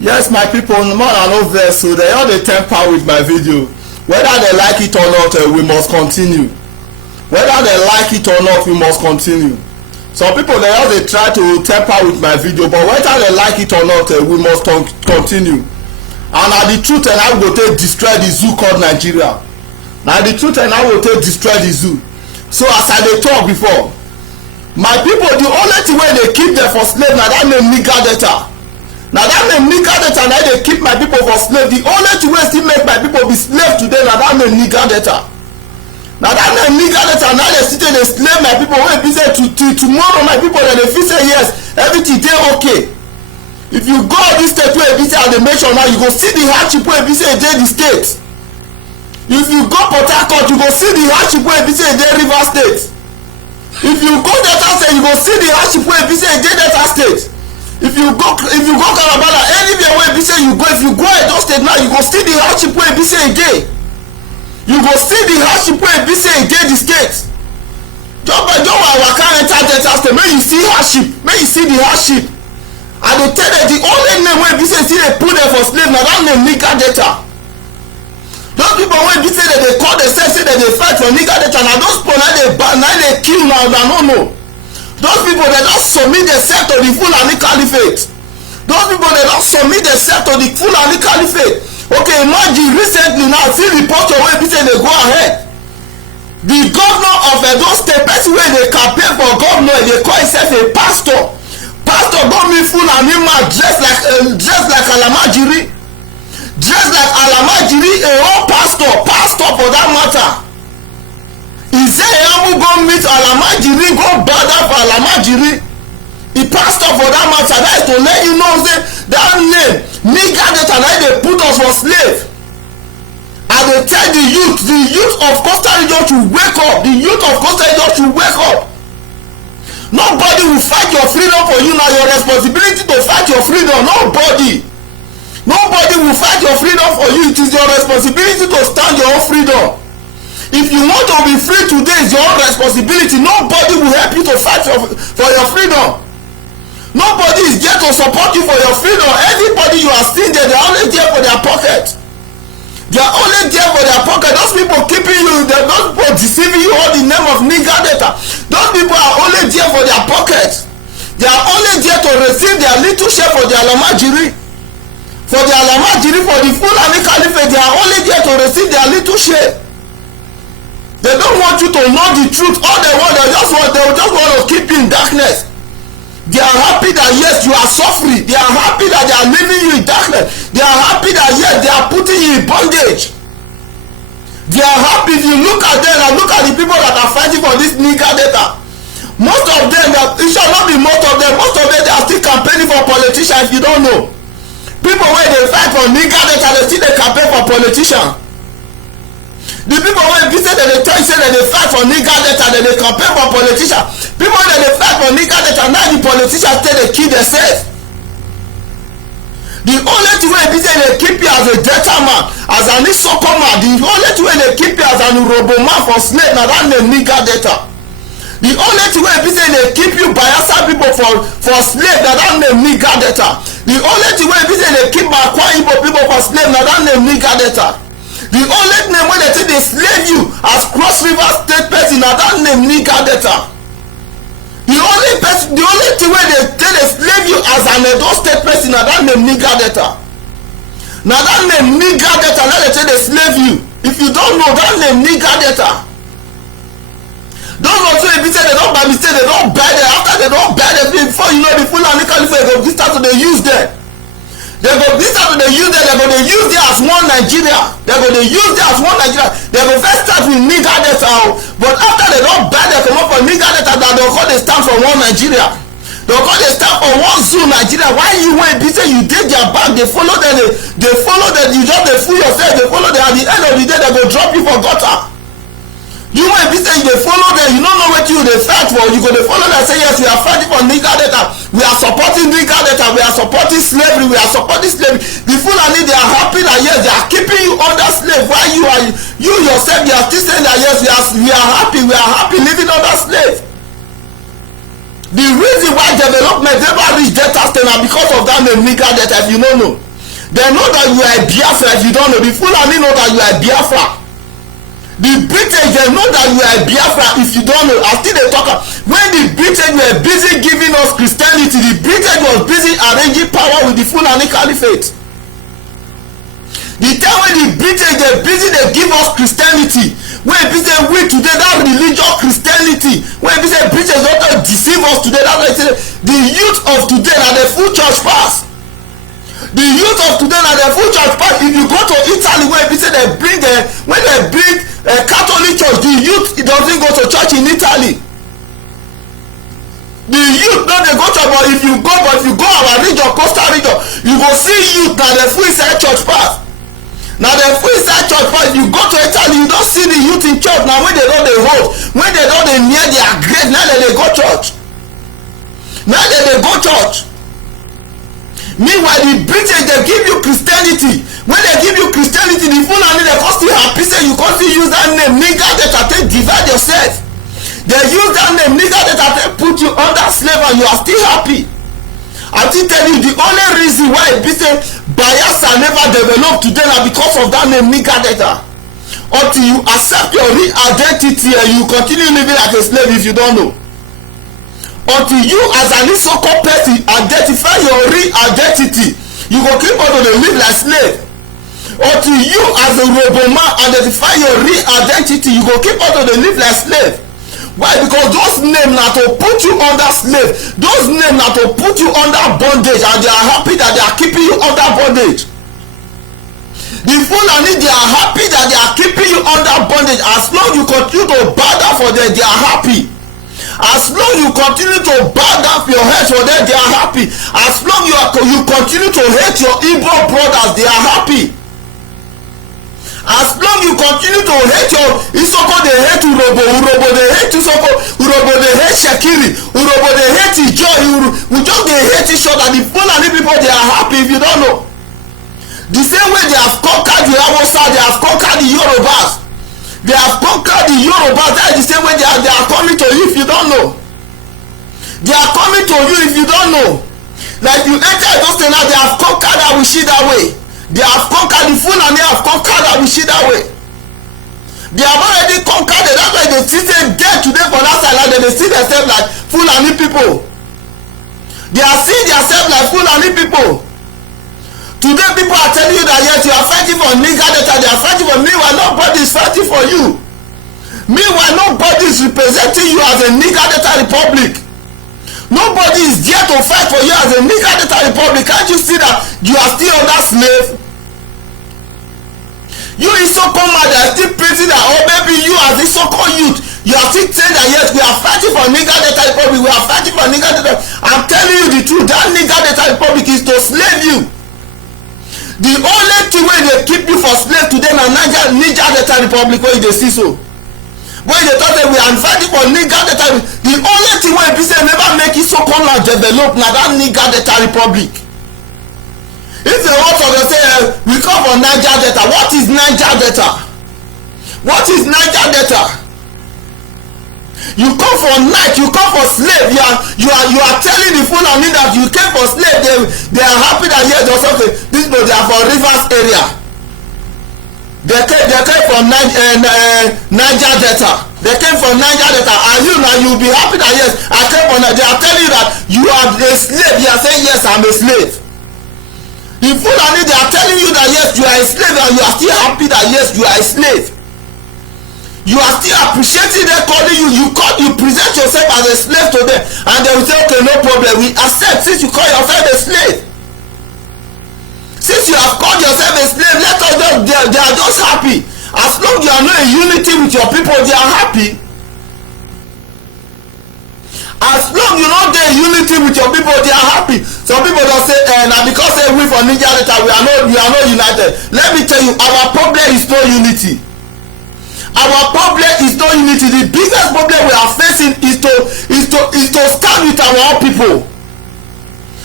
Yes, my people, more than no vex, so they all dey temper with my video. Whether they like it or not, we must continue. Whether they like it or not, we must continue. Some people they all dey try to temper with my video, but whether they like it or not, we must continue. And na the truth, and I go take destroy the zoo called Nigeria. Na the truth, and I will take destroy the zoo. So as I dey talk before, my people, the only thing wey dey keep them for slave na that name nigger data. Na that name nigger data na dey keep my people for slave. The only thing wey still make my people be slave today na that name nigger data. Na that name nigger data na dey still dey slave my people wey be say till tomorrow my people dem dey feel say yes everything dey okay. If you go this state wey be say I dey mention now, you go see the hardship wey be say dey the state. If you go Port Harcourt, you go see the hardship wey be say dey Rivers State. If you go Delta State, you go see the hardship wey be say dey Delta State. If you go Calabar, anywhere wey be say you go, if you go Edo State now, you go see the hardship wey be say dey. You go see the hardship wey be say dey the state. Don't waka enter Delta State, make you see hardship, make you see the hardship. I dey tell you the only name wey be say still dey put them for slave na that name nigger data. Those people wey be say dem dey call themselves say dem dey fight for nigger data, na those people na dey kill now, na no know. Those people they don't submit themselves to the Fulani Caliphate. Those people they don't submit themselves to the Fulani Caliphate. Okay, imagine recently now, see the posture where people say they go ahead. The governor of Edo State, person where they campaign for governor, they call himself a pastor. Pastor go meet Fulani man dressed like Alamajiri. Dressed like Alamajiri, a whole pastor for that matter. He say Yamu go meet Alamajiri, go bother for Alamajiri. The pastor for that matter, that is to let you know say that name nigger data na dey put us for slave. And they tell the youth of Coastal Region to wake up. The youth of Coastal Region to wake up. Nobody will fight your freedom for you. Now your responsibility to fight your freedom. Nobody will fight your freedom for you. It is your responsibility to stand your own freedom. If you want to be free today, it's your own responsibility. Nobody will help you to fight for your freedom. Nobody is there to support you for your freedom. Everybody you are seeing there, they are only there for their pocket. They are only there for their pocket. Those people keeping you, those people deceiving you all the name of nigger data. Those people are only there for their pocket. They are only there to receive their little share for their Alamajiri. For their Alamajiri, for the Fulani Caliphate, they are only there to receive their little share. They don't want you to know the truth. All they want, they just want to keep you in darkness. They are happy that yes, you are suffering. They are happy that they are leaving you in darkness. They are happy that yes, they are putting you in bondage. They are happy. If you look at them and look at the people that are fighting for this nigger data, most of them, it shall not be most of them they are still campaigning for politicians. If you don't know, people where they fight for nigger data, they still they campaign for politicians. The people wey be say dem dey tell you say dem dey fight for nigger data, dem dey campaign for politicians. People wey dey fight for nigger data, now the politicians say dey kill themselves. The only thing wey be say dey keep you as a data man, as an isoko man, the only thing wey dey keep you as an urobo man for slave na that name nigger data. The only thing wey be say dey keep you Bayelsa people for slave na that name nigger data. The only thing wey be say dey keep Akwa Ibom people for slave na that name nigger data. The only name wey they say they slave you as Cross River State person na that name nigger data. The only thing wey they say they slave you as an Edo State person na that name nigger data. Na that name nigger data na they say they slave you. If you don't know that name nigger data, those ones wey be say they don by mistake they don buy them. After they don buy them, before you know the Fulani Caliphate go start to dey use them. They go this time they use them, they go they use them as one Nigeria. They go they use them as one Nigeria. They go first start with nigger data, but after they don't buy them come up for nigger data, that they call they stand for one Nigeria. They call they stand for one zoo Nigeria. Why you wait? Be say you did their back, they follow them, they follow them, you just they fool yourself, they follow them. At the end of the day, they go drop you for gutter. You might be saying they follow them, you don't know what you they fight for. You go they follow them, say yes, we are fighting for nigger data, we are supporting nigger data, we are supporting slavery, we are supporting slavery. The Fulani, they are happy that yes, they are keeping you under slave. Why you yourself, you are still saying that yes, we are happy living under slave. The reason why development never reach Delta State na because of that name nigger data. If you don't know, They know that you are a Biafra. If you don't know, the Fulani know that you are a Biafra. The British, they know that you are a Biafra. If you don't know, I still they talk. When the British were busy giving us Christianity, the British was busy arranging power with the Fulani Caliphate. The time when the British they busy they give us Christianity, when we say we today that religious Christianity, when we say British don't deceive us today, that's why I say the youth of today are the full church pass. The youth of today are the full church pass. If you go to Italy, where we say they bring when they bring a Catholic church, the youth it doesn't go to church in Italy. The youth no dey go church, but if you go our region, coastal region, you go see youth na the full inside church pass. Now the full inside church pass, you go to Italy, you don't see the youth in church. Now when they don't dey hold, when they don't dey near their grave, now they go church. Now they go church. Meanwhile, the British they give you Christianity. When they give you Christianity, the Fulani they come still happy say you can't still use that name nigger that take divide yourself. They use that name nigger that take put you under slave and you are still happy. I still tell you the only reason why Bayelsa never developed today na because of that name nigger data. Until you accept your real identity and you continue living like a slave if you don't know. Until you as an Isoko person identify your real identity, you go keep on to live like slave. Until you as a Roboma identify your real identity, you go keep on to live like slave. Why? Because those names na to put you under slave. Those names na to put you under bondage, and they are happy that they are keeping you under bondage. The Fulani, they are happy that they are keeping you under bondage. As long you continue to bow down for them, they are happy. As long you continue to bow down your head for them, they are happy. As long you continue to hate your Igbo brothers, they are happy. As long you continue to hate your Isoko, they hate Urobo, Urobo they hate Isoko, Urobo they hate Shekiri, Urobo they hate Ijoy, we just they hate each other. The Fulani people, they are happy if you don't know. The same way they have conquered the Hausa, they have conquered the Yorubas. They have conquered the Yorubas. That is the same way they are coming to you if you don't know. They are coming to you if you don't know. Like you enter those things now, they have conquered Awishida way. They have conquered the Fulani, have conquered Awishida way. They have already conquered it. That's why they see them dead today for that side. Like they see themselves like Fulani people. They are seeing themselves like Fulani people. Today people are telling you that yes, you are fighting for nigger data, they are fighting for. Meanwhile, nobody is fighting for you. Meanwhile, nobody is representing you as a nigger data republic. Nobody is there to fight for you as a nigger data republic. Can't you see that you are still under slave? You Isoko man, they are still praising that, or maybe you as Isoko youth, you are still saying that yes, we are fighting for nigger data republic, we are fighting for nigger data. I'm telling you the truth, that nigger data republic is to slave you. The only thing wey dey keep you for slave today na Niger Delta Republic wey you dey see so. When they talk say we are fighting for Niger Delta, the only thing wey be say never make Isoko land develop na that Niger Delta Republic. If they want to say we come from Niger Delta, what is Niger Delta? What is Niger Delta? You come for night, you come for slave. You are telling the Fulani that you came for slave. They are happy that yes, okay, this people they are from Rivers area. They came from Niger Delta. They came from Niger Delta. And you now you will be happy that yes, I came from Niger. They are telling you that you are a slave. You are saying yes, I'm a slave. The Fulani they are telling you that yes, you are a slave, and you are still happy that yes, you are a slave. You are still appreciating them calling you. You present yourself as a slave to them, and they will say, okay, no problem. We accept since you call yourself a slave. Since you have called yourself a slave, let us know they are just happy. As long as you are not in unity with your people, they are happy. As long you not there in unity with your people, they are happy. Some people don't say, now because we from Niger Delta, we are not united. Let me tell you, our problem is no unity. Our problem is not unity. The biggest problem we are facing is to stand with our own people.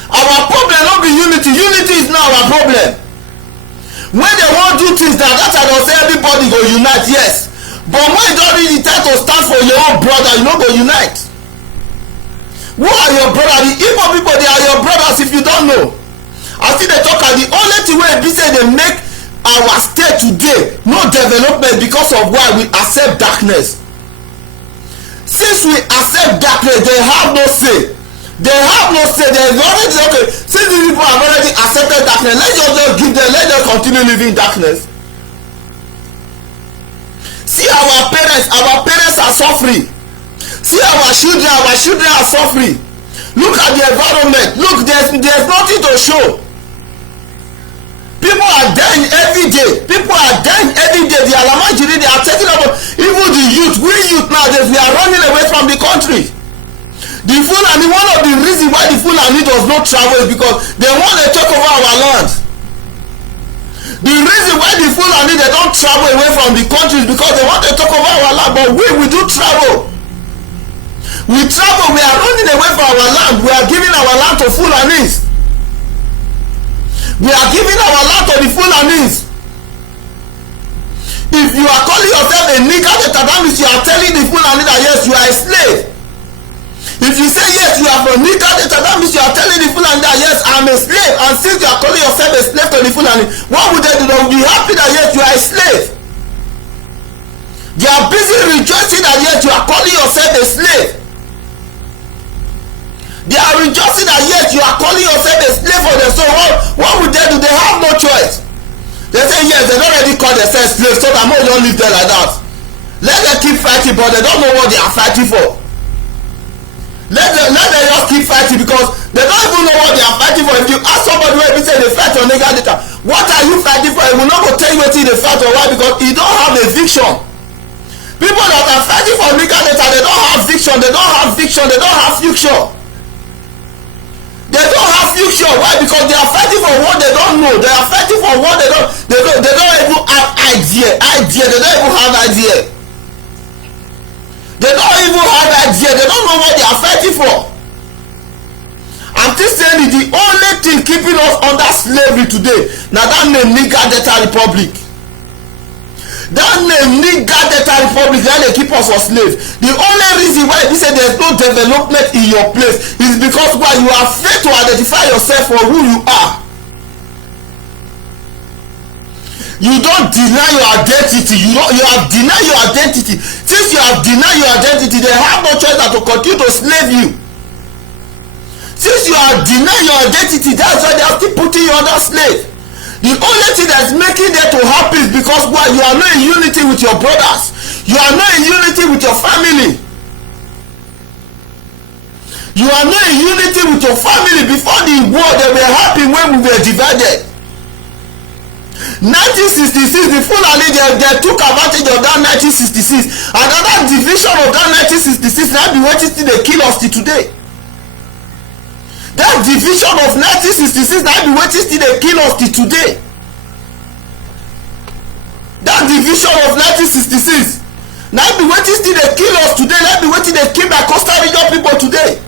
Our problem not be unity. Unity is not our problem. When they want to do things like that, I don't say everybody go unite, yes. But when you don't really try to stand for your own brother, you don't go unite. Who are your brothers? The Igbo people, they are your brothers if you don't know. I still dey talk am. The only thing wey be say dey make our state today no development because of why we accept darkness. Since we accept darkness, they have no say. They have no say. They already okay. Since these people have already accepted darkness, let's just give them. Let them continue living in darkness. See our parents. Our parents are suffering. See our children. Our children are suffering. Look at the environment. Look, there's nothing to show. People are dying every day. People are dying every day. The Alamajiri, they are taking over. Even the youth, we youth nowadays, we are running away from the country. The Fulani, one of the reasons why the Fulani does not travel is because they want to take over our land. The reason why the Fulani, they don't travel away from the country is because they want to take over our land. But we do travel. We travel. We are running away from our land. We are giving our land to Fulanis. We are giving our land to the Fulanis. If you are calling yourself a nigger, that means you are telling the Fulani that yes, you are a slave. If you say yes, you are a nigger, that means you are telling the Fulani that yes, I am a slave. And since you are calling yourself a slave to the Fulani, what would they do? They will be happy that yes, you are a slave. They are busy rejoicing that yes, you are calling yourself a slave. They are rejoicing that yes, you are calling yourself a slave for them. So what would they do? They have no choice. They say yes, they don't already call themselves slaves, so that more don't live there like that. Let them keep fighting, but they don't know what they are fighting for. Let them just keep fighting because they don't even know what they are fighting for. If you ask somebody where they say they fight on nigger data, what are you fighting for? He will not go tell you what they fight or why, because he don't have a vision. People that are fighting for nigger data, they don't have vision. They don't have vision. They don't have future. They don't have future. Why? Because they are fighting for what they don't know. They are fighting for what they don't even have idea. They don't even have idea. They don't even have idea. They don't know what they are fighting for. I'm just saying the only thing keeping us under slavery today, now that name nigger Delta Republic. That name nigger Delta Republic, that they keep us for slaves. The only reason why we say there's no development in your place is because why you are afraid to identify yourself for who you are. You don't deny your identity. You have denied your identity. Since you have denied your identity, they have no choice than to continue to slave you. Since you have denied your identity, that's why they are still putting you under slave. The only thing that's making them to happy is because why? You are not in unity with your brothers. You are not in unity with your family. You are not in unity with your family. Before the war, they were happy when we were divided. 1966, the Fulani, they took advantage of that 1966. Another division of that 1966, now be waiting till they kill us till today. That division of 1966, now be waiting till they kill us till today. That division of 1966, now be waiting till they kill us today. Now be waiting they kill my Costa Rica people today.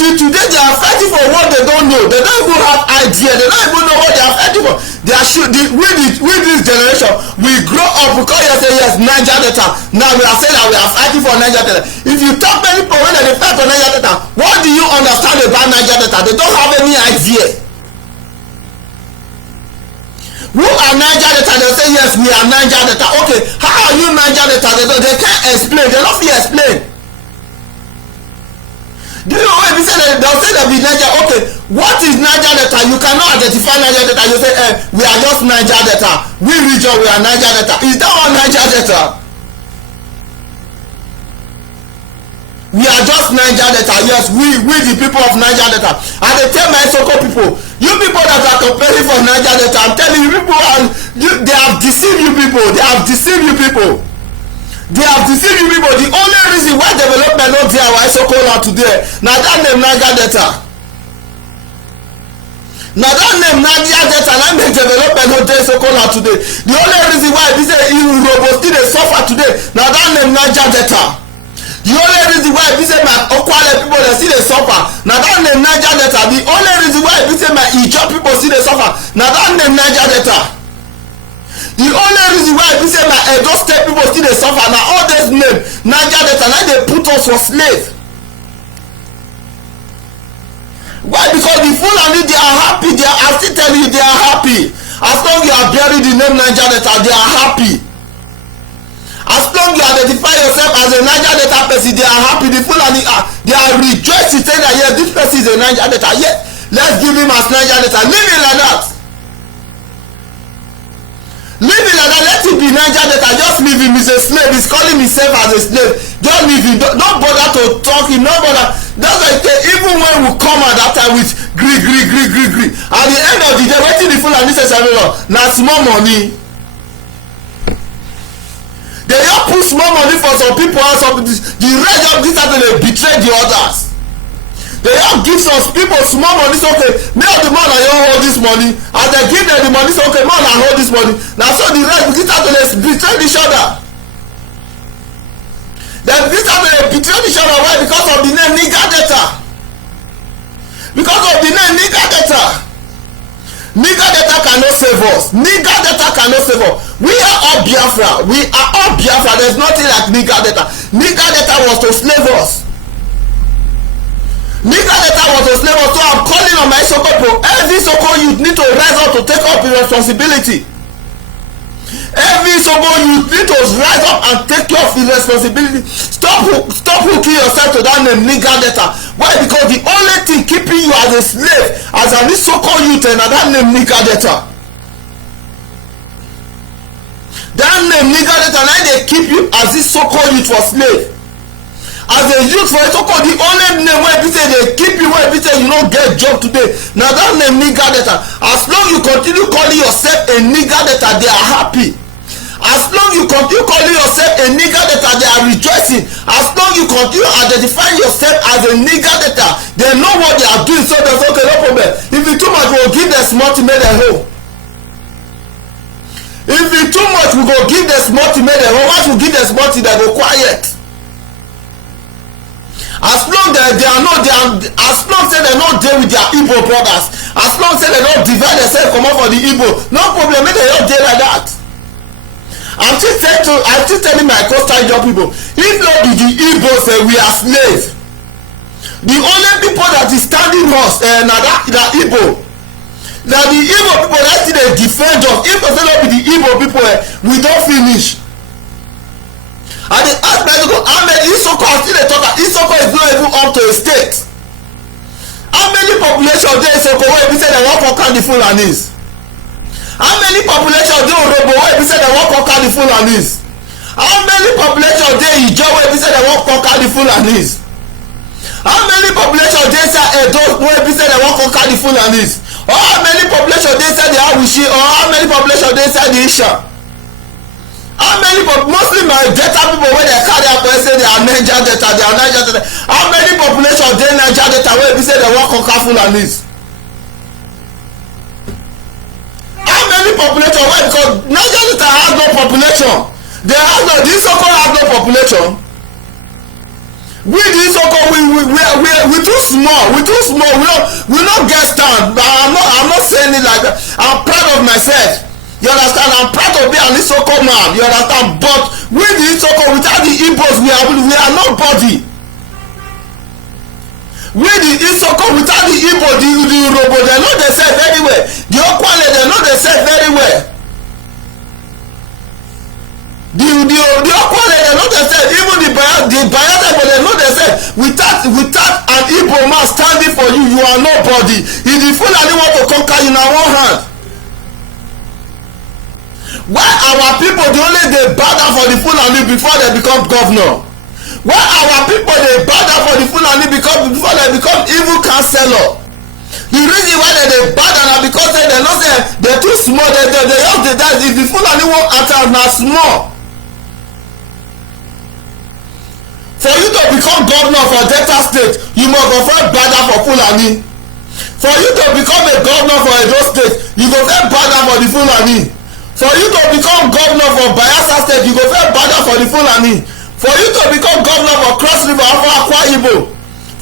Till today they are fighting for what they don't know. They don't even have idea. They don't even know what they are fighting for. They are with this generation, we grow up because you say yes, Niger Delta. Now we are saying that we are fighting for Niger Delta. If you talk many people when they fight for Niger Delta, what do you understand about Niger Delta? They don't have any idea. Who are Niger Delta? They say yes, we are Niger Delta. Okay, how are you Niger Delta? They can't explain. They don't fit explain. Do you know when we say that they'll say that we Niger? Okay, what is Niger Delta? You cannot identify Niger Delta. You say we are just Niger Delta. We region, we are Niger Delta. Is that one Niger Delta? We are just Niger Delta. Yes, we the people of Niger Delta. And they tell my Soko people, you people that are complaining for Niger Delta, I'm telling you, they have deceived you people. They have deceived you people. They have deceived you people. The only reason why development not there why so called out today. Now that name Niger Delta. Now that name Niger Delta, that make development not there so called out today. The only reason why this is robust they suffer today. Now that name Niger Delta. The only reason why this is my Okwale people they see they suffer. Now that name Niger Delta. The only reason why this is my Ijaw people see they suffer. Now that name Niger Delta. The only reason why we say my Edo State people still dey suffer na all those name Niger Delta na dey put us for slave. Why? Because the Fulani, they are happy. I still tell you, they are happy. As long you are bearing the name Niger Delta, they are happy. As long you identify yourself as a Niger Delta person, they are happy. The Fulani they are rejoicing, saying that yes, this person is a Niger Delta. Yes, let's give him as Niger Delta. Leave it like that. Leave it like that. Let him be Niger Delta. Just leave him. He's a slave. He's calling himself as a slave. Just leave him. Don't bother to talk him. Don't bother. That's like even when we come at that time with gree. At the end of the day, wetin the Fulani say na small money. They just put small money for some people and some the rest of this time they betray the others. They just give some people small money, so okay, me and the man I don't hold this money, and they give them the money, so okay, man I hold this money. Now so the rest begin to betray each other. They begin to betray each other. Why? Because of the name Niger Delta. Because of the name Niger Delta. Niger Delta cannot save us. Niger Delta cannot save us. We are all Biafra. We are all Biafra. There's nothing like Niger Delta. Niger Delta was to slave us. Niger Delta was to slave us. So I'm calling on my Isoko people. Every Isoko youth need to rise up to take up responsibility. Every Isoko youth need to rise up and take up responsibility. Stop hooking yourself to that name Niger Delta. Why? Because the only thing keeping you as a slave, as an Isoko youth, and that name Niger Delta. That name Niger Delta, now they keep you as Isoko youth for slave. As a youth for Isoko, the only name where people say they keep you, where people say you don't get job today. Now that name Niger Delta. As long you continue calling yourself a Niger Delta, they are happy. As long you continue calling yourself a Niger Delta, they are rejoicing. As long you continue identifying yourself as a Niger Delta, they know what they are doing. So there's okay, no problem. If it's too much, we'll give them small to make them home. If it's too much, we go give them small to make them home. Once we give them small to, they go quiet. As long they are not, as long say they not deal with their Igbo brothers, as long say they don't divide themselves come out for the Igbo, no problem. Make they don't deal like that. I'm still telling my coastal job people, if not be the Igbo say we are slaves, the only people that is standing us na that Igbo. Now the Igbo people that they defend us. If they not be the Igbo people, we don't finish. And they ask me to go, how many Isoko still they talk? Isoko is not even up to a state. How many population there Isoko where we say they want to conquer the Fulanis? How many population dey Orobo wey be say dem wan conquer the Fulanis? How many population dey Ijaw wey be say dem wan conquer the Fulanis? How many population dey Edo wey be say dem wan conquer the Fulanis? Or how many population dey the Awishi? Or how many population dey the Isha? How many mostly my Delta people wey dey carry out say they are Niger Delta, they are Niger Delta. How many population dey Niger Delta wey be say dem wan conquer Fulanis? Population? Why? Because Niger Delta has no population. They have no, the Isoko has no population. We the Isoko we too small. We too small. We don't get stand. I'm not saying it like that. I'm proud of myself. You understand? I'm proud to be an Isoko man. You understand? But we the Isoko, without the Igbos, we are nobody. We the Isoko, without the Igbo, the Urobo, they know they say very well. The Okwale, they know they say very well. The Okwale, they know they say, even the Bayelsa, they know they say, without an Igbo man standing for you, you are nobody. If the Fulani want to conquer you, now one hand. Why our people, they only they bow down for the Fulani before they become governor? Why our people they bow down for the Fulani because before they become evil counselor? The reason why they bow down because they know say they're too small. They just dey die. If the Fulani won't attack na small. For you to become governor for Delta State, you must go first bow down for Fulani. For you to become a governor for Edo State, you go first bow down for the Fulani. For you to become governor for Bayelsa State, you go first bow down for the Fulani. For you to become governor for Cross River or for Akwa Ibom,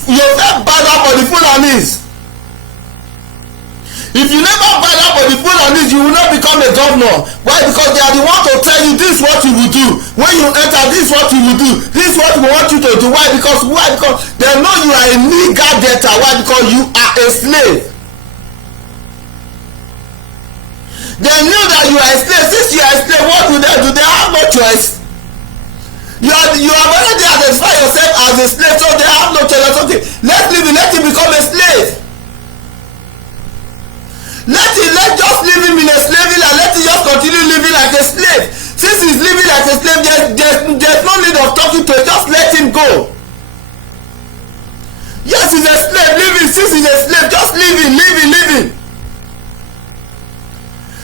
you first bow down for the Fulanis. If you never buy that for the Fulanis, you will not become a governor. Why? Because they are the one to tell you this is what you will do. When you enter, this is what you will do. This is what we want you to do. Why? Because they know you are a legal debtor. Why? Because you are a slave. They knew that you are a slave. Since you are a slave, what do? They have no choice. You have already identified yourself as a slave, so they have no choice. Okay, let him become a slave. Let just leave him in a slavery and let him just continue living like a slave. Since he's living like a slave, there's no need of talking to him. Just let him go. Yes, he's a slave. Living. Since he's a slave, just living.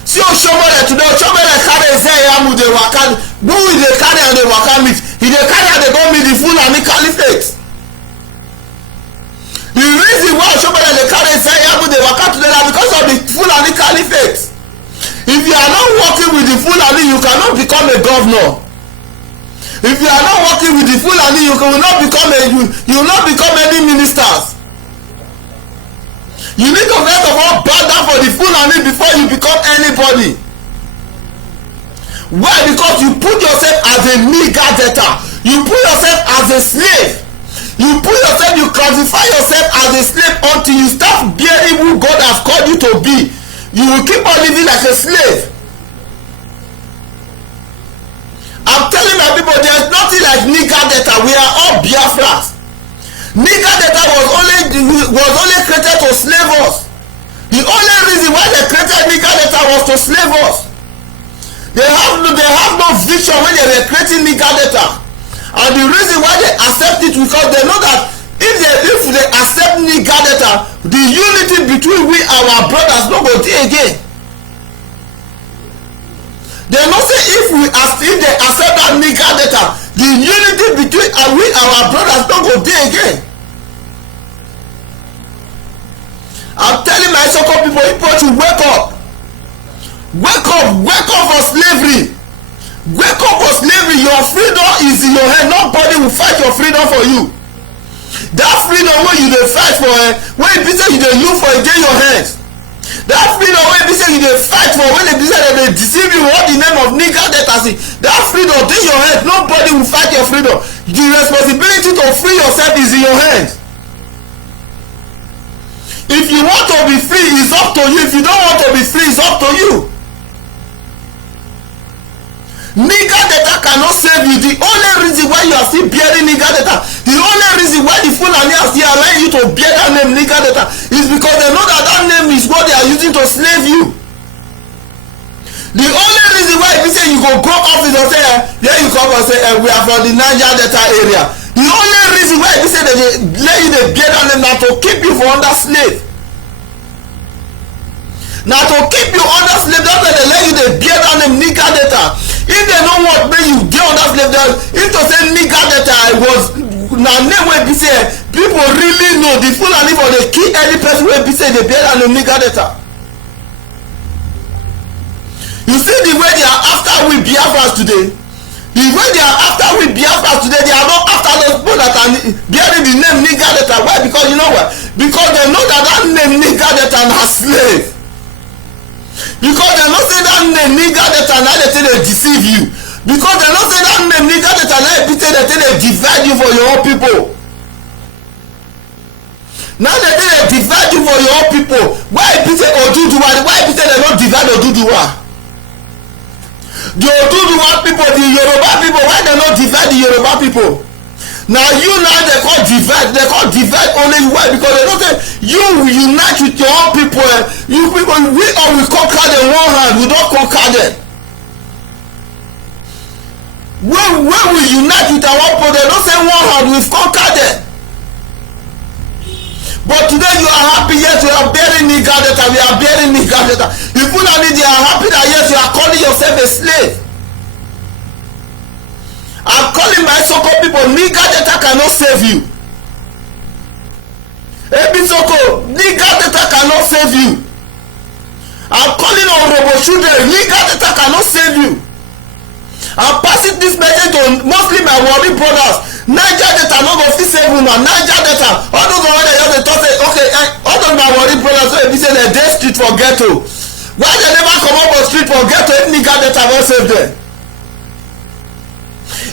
See Oshomole today. Oshomole carry Ezeyamu dey waka. Who is dey carry and dey waka meet? He dey carry and dey go meet the Fulani Caliphate. The reason why Oshomole dey carry Ezeyamu dey waka today na because of the Fulani Caliphate. If you are not working with the Fulani, you cannot become a governor. If you are not working with the Fulani, you will not become any ministers. You need to first of all bow down for the Fulani before you become anybody. Why? Because you put yourself as a legal debtor. You put yourself as a slave. You classify yourself as a slave until you start being who God has called you to be. You will keep on living like a slave. I'm telling my people, there's nothing like legal debtor. We are all Biafras. Legal debtor was only created to slave us. The only reason why they created legal debtor was to slave us. They have no vision when they were creating legal debtor. And the reason why they accept it because they know that if they accept legal debtor, the unity between we and our brothers no go dey again. They know say if they accept that legal debtor, the unity between we and our brothers no go dey again. I'm telling my so-called people to wake up. Wake up for slavery. Wake up for slavery. Your freedom is in your hand. Nobody will fight your freedom for you. That freedom wey you dey fight for, when e be say you dey look for e dey your hands. That freedom wey e be say you dey fight for, when e be say dem dey deceive you what the name of legal debtor, that freedom dey your hands. Nobody will fight your freedom. The responsibility to free yourself is in your hands. If you want to be free, it's up to you. If you don't want to be free, it's up to you. Legal debtor cannot save you. The only reason why you are still bearing legal debtor, the only reason why the Fulani are still allowing you to bear that name legal debtor is because they know that name is what they are using to slave you. The only reason why you say you go office and say here you come and say we are from the Niger Delta area. The only reason why you say they let you dey bear that name na to keep you for under slave. Na to keep you under slave, that's why they let you dey bear that name legal debtor. If they no want make you dey under slave, if to say legal debtor was na name wey be say people really know the Fulani for dey kill any person wey be say dey bear that name legal debtor. You see the way they are after we Biafras today. The way they are after we Biafras today, they are not after those people that are bearing the name legal debtor. Why? Because you know what? Because they know that name legal debtor na slave. Because they know say that name legal debtor na they deceive you. Because they know say that name legal debtor na they divide you for your own people. Now they divide you for your own people. Why be say Oduduwa? Why be say they don't divide Oduduwa? The Oduduwa people, the Yoruba people, why they not divide the Yoruba people? Now they call divide only. Why? Because they don't say you unite with your own people. You people, we conquer them one hand, we don't conquer them. When we unite with our people, they don't say one hand, we've conquered them. But today you are happy, yes, you are bearing legal debtor, we are bearing legal debtor. You put on it, they are happy that yes, you are calling yourself a slave. I'm calling my so-called people, legal debtor cannot save you. Ebisoko, legal debtor cannot save you. I'm calling on Robo-Children, legal debtor cannot save you. I'm passing this message to mostly my worried brothers. Niger Delta no go fit save una. Niger Delta, all those one wey dey talk say okay, all those my worry brothers wey be say dem dey street for ghetto, why dem never comot for street for ghetto if Niger Delta wan save dem?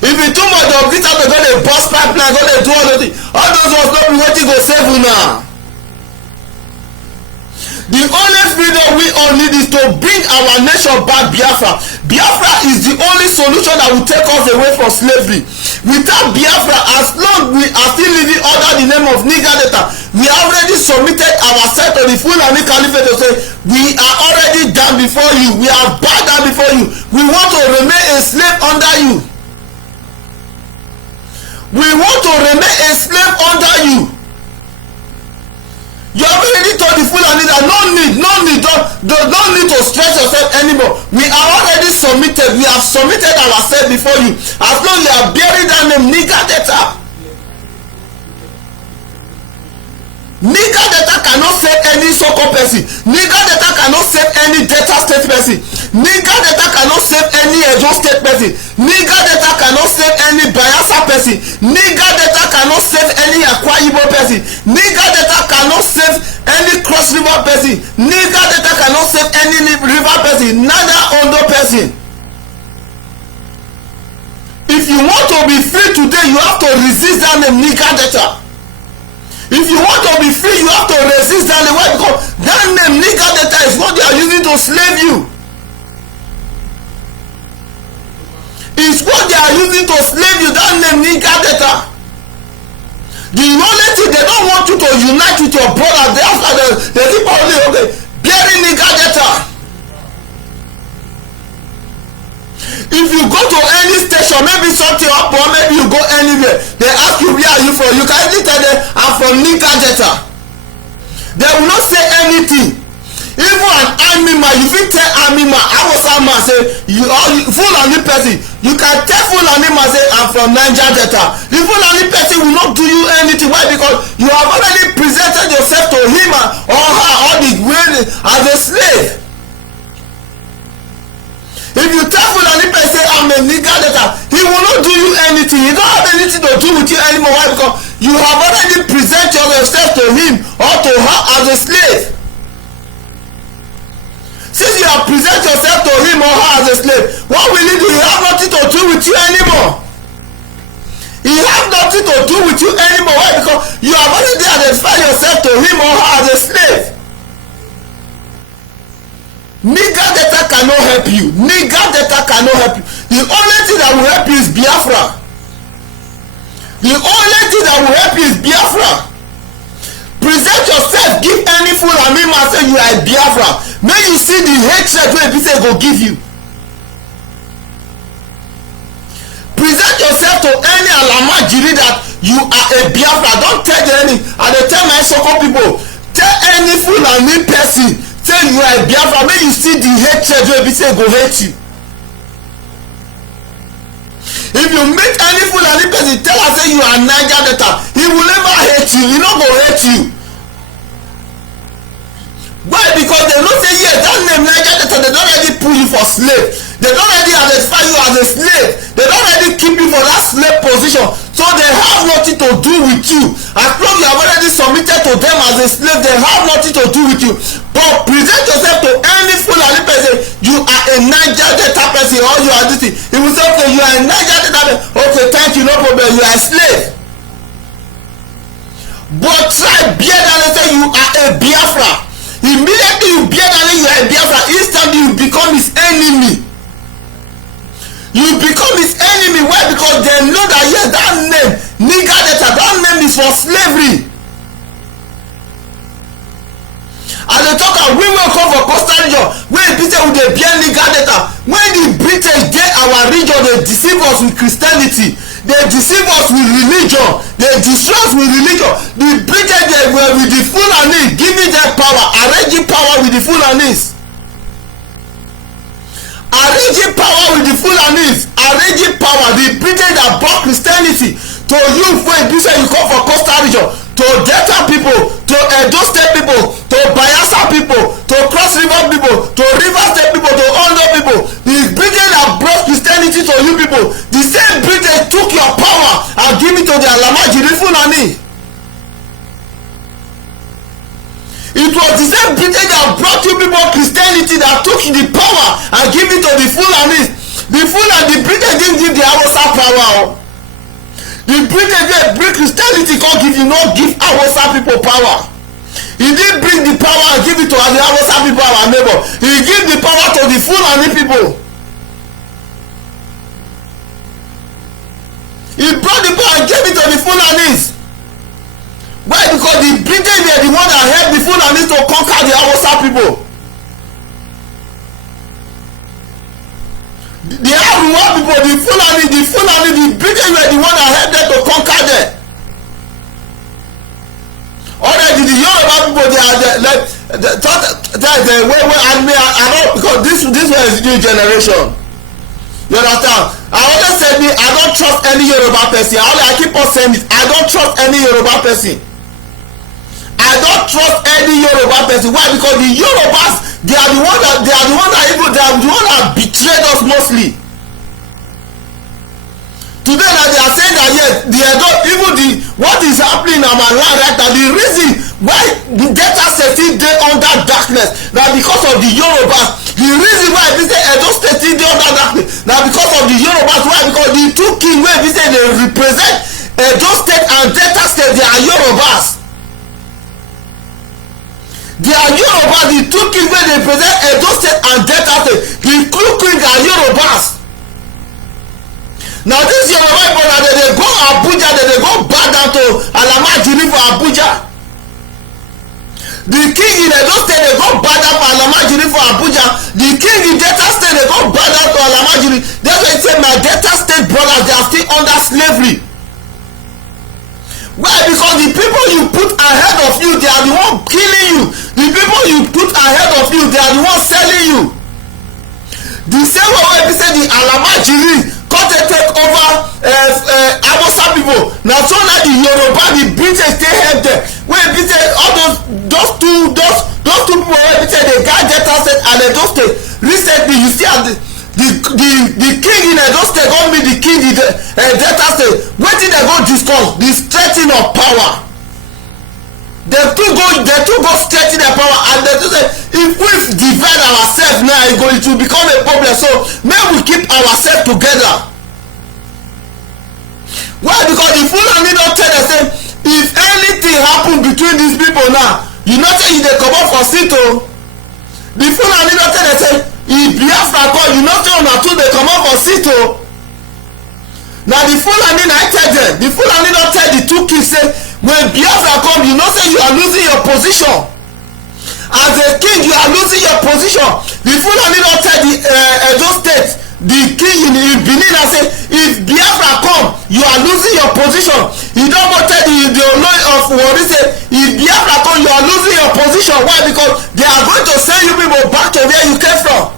If e too much of this to go dey burst pipeline, go dey do all those ones no be wetin go save una. The only freedom we all need is to bring our nation back, Biafra. Biafra is the only solution that will take us away from slavery. Without Biafra, as long we are still living under the name of Niger Delta, we already submitted ourselves to the Fulani Caliphate to say we are already down before you, we are bowed down before you, we want to remain a slave under you. We want to remain a slave under you. You have already told the Fulani that no need to stress yourself anymore. We are already submitted. We have submitted ourselves before you. As long as you are bearing that name, Niger Delta. Niger Delta cannot save any so-called person. Niger Delta cannot save any Delta state person. Niger Delta cannot save any Edo state person. Niger Delta cannot save any Bayelsa person. Niger Delta cannot save any Akwa Ibom person. Niger Delta cannot save any Cross River person. Niger Delta cannot save any river person. Neither Ondo person. If you want to be free today, you have to resist that name, Niger Delta. If you want to be free, you have to resist that name. Why? Because that name, Niger Delta, is what they are using to slave you. It's what they are using to slave you. That name, Niger Delta. The only thing, they don't want you to unite with your brother. They keep only bearing Niger Delta. If you go to any station, maybe something up or maybe you go anywhere, they ask you where are you from, you can easily tell them I'm from Niger Delta. They will not say anything. Even an army man, you fit tell army man, I was a man say you are Fulani person, you can tell Fulani man say I'm from Niger Delta. The Fulani person will not do you anything. Why? Because you have already presented yourself to him or her or the way as a slave. If you tell Fulani person say I'm a Niger Delta, he will not do you anything. He don't have anything to do with you anymore. Why? Because you have already presented yourself to him or to her as a slave. Since you have presented yourself to him or her as a slave, what will he do? He have nothing to do with you anymore. He have nothing to do with you anymore. Why? Because you have already identified yourself to him or her as a slave. Niger Delta cannot help you. Niger Delta cannot help you. The only thing that will help you is Biafra. The only thing that will help you is Biafra. Present yourself, give any fool and me man say you are a Biafra. May you see the hatred wey people say go give you. Present yourself to any Alamajiri that you are a Biafra. Don't tell any. I dey tell my Soko people, tell any fool and me person say you are a Biafra. May you see the hatred wey people say go hate you. If you meet any Fulani person, tell her say you are Niger Delta, he will never hate you. He no go hate you. Why? Because they know say yes, that name Niger Delta, they don already put you for slave. They don already identify you as a slave. They don already keep you for that slave position. So they have nothing to do with you. As long as you have already submitted to them as a slave, they have nothing to do with you. But present yourself to any Fulani person, you are a Niger Delta person or you are this thing. He will say, okay, you are a Niger Delta person. Okay, thank you, no problem. You are a slave. But try bear down and say you are a Biafra. Immediately you bear down and you are a Biafra, instantly you become his enemy. You become his enemy. Why? Because they know that yes, that name Niger Delta, that name is for slavery. And they talk about women come for coastal region when people with the bear Niger Delta. When the British get our region, they deceive us with Christianity, they deceive us with religion, they destroy us with religion. The British, they were with the Fulani, giving them power, arranging power with the Fulanis. Arranging power with the Fulanis, arranging power. The British that brought Christianity to you when you come from coastal region, to Delta people, to Edo State people, to Bayelsa people, to Cross River people, to River State people, to Ondo people. The British that brought Christianity to you people, the same British took your power and give it to and give it to the Fulanis. The Fulani, the British didn't give the Hausa power. The British dey bring Christianity come give, you no give Hausa people power. He didn't bring the power and give it to the Hausa people, our neighbor. He give the power to the Fulani people. He brought the power and gave it to the Fulanis. Why? Because the British were the one that helped the Fulanis to conquer the Hausa people. The Aruwa people, the Fulani, the British were the one that helped them to conquer them. Already the Yoruba people, they are the way I know, because this was a new generation. You understand? I always say I don't trust any Yoruba person. I keep on saying it. I don't trust any Yoruba person. I don't trust any Yoruba person. Why? Because the Yorubas, they are the one that betrayed us mostly. Today now they are saying that yes, what is happening in our land right now, the reason why the Delta State still dey under darkness na because of the Yorubas. The reason why we say Edo State still dey under darkness na because of the Yorubas. Why? Because the two kings wey we say dey represent Edo State and Delta State, they are Yorubas. They are Yorubas. The two kings wey dey represent Edo State and Delta State, the two kings are Yorubas. Now this Yoruba people na dey go Abuja, dey go bow down to Alamajiri for Abuja. The king in Edo State dey go bow down for Alamajiri for Abuja. The king in Delta State dey go bow down to Alamajiri. That's why I say my Delta State brothers, they are still under slavery. Why? Because the people you put ahead of you, they are the one killing you. The people you put ahead of you, they are the one selling you. The same way we say the Alamajiri come take over Hausa people. Now so now the Yoruba, the British still help them. Wey be say all those two people wey be say they got Delta State and Edo State. Recently you see the king in Edo State go meet the king in Delta State. Wetin dem go discuss? The strengthening of power. They two go strengthen their power, and they say if we divide ourselves now, it will become a problem. So may we keep ourselves together. Why? Because the Fulani don tell them say if anything happen between these people now, you know say you dey comot for seat o. The Fulani don tell them say if Biafra come, you know say una two dey comot for seat o. Now the Fulani na tell them, the Fulani don tell the two kings say when Biafra come, you know say you are losing your position. As a king, you are losing your position. The Fulani don tell the Edo State, the king in Benin, and say if Biafra come, you are losing your position. He don go tell the Oloi of Warri say if Biafra come, you are losing your position. Why? Because they are going to send you people back to where you came from.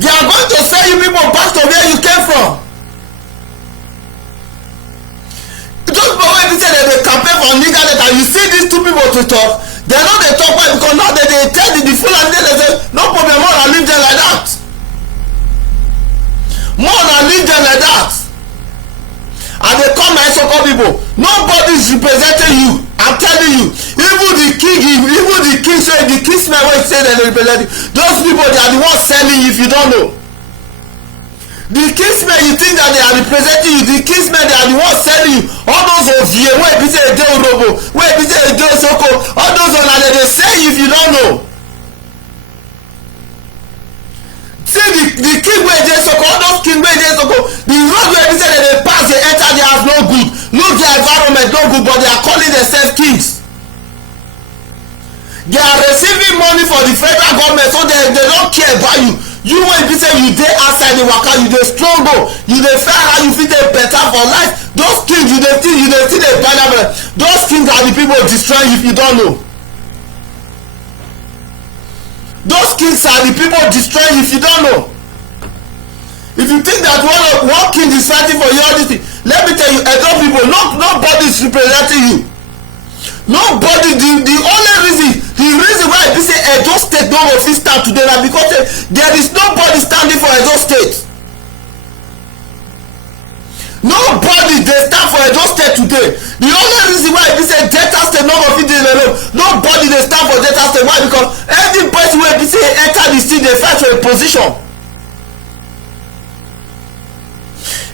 They are going to send you people back to where you came from. Those people wey be say dem dey campaign for legal data, you see these two people to talk, dem no dey talk well because now dem dey tell the Fulani, dey say no problem, more na leave them like that. More na leave them like that. And they come my so-called people, nobody is representing you. I'm telling you, even the king say the kingsmen wey say dem dey represent you, those people they are the ones selling you if you don't know. The kingsmen, you think that they are representing you, the kingsmen they are the ones selling you. All those Ovie wey be say e dey Orobo, wey be say e dey Soko, all those ones na dem dey sell you if you don't know. See the king wey dey Soko, all those king wey dey Soko, the road wey be say dem dey pass dey enter their house no good, look their environment no good, but they are calling themselves kings. They are receiving money for the federal government, so they don't care about you. You wey be say you dey outside the waka, you dey struggle, you dey find how you fit dey better for life. Those kings you dey still dey buy them. Those kings are the people destroying you if you don't know. Those kings are the people destroying you if you don't know. If you think that one king is fighting for you all this thing, let me tell you, Edo people, nobody is representing you. Nobody. The reason why I be say Edo State no go fit stand today na because there is nobody standing for Edo State. Nobody dey stand for Edo State today. The only reason why I be say Delta State no go fit dey alone, nobody dey stand for Delta State. Why? Because every person wey be say enter the dey fight for a position.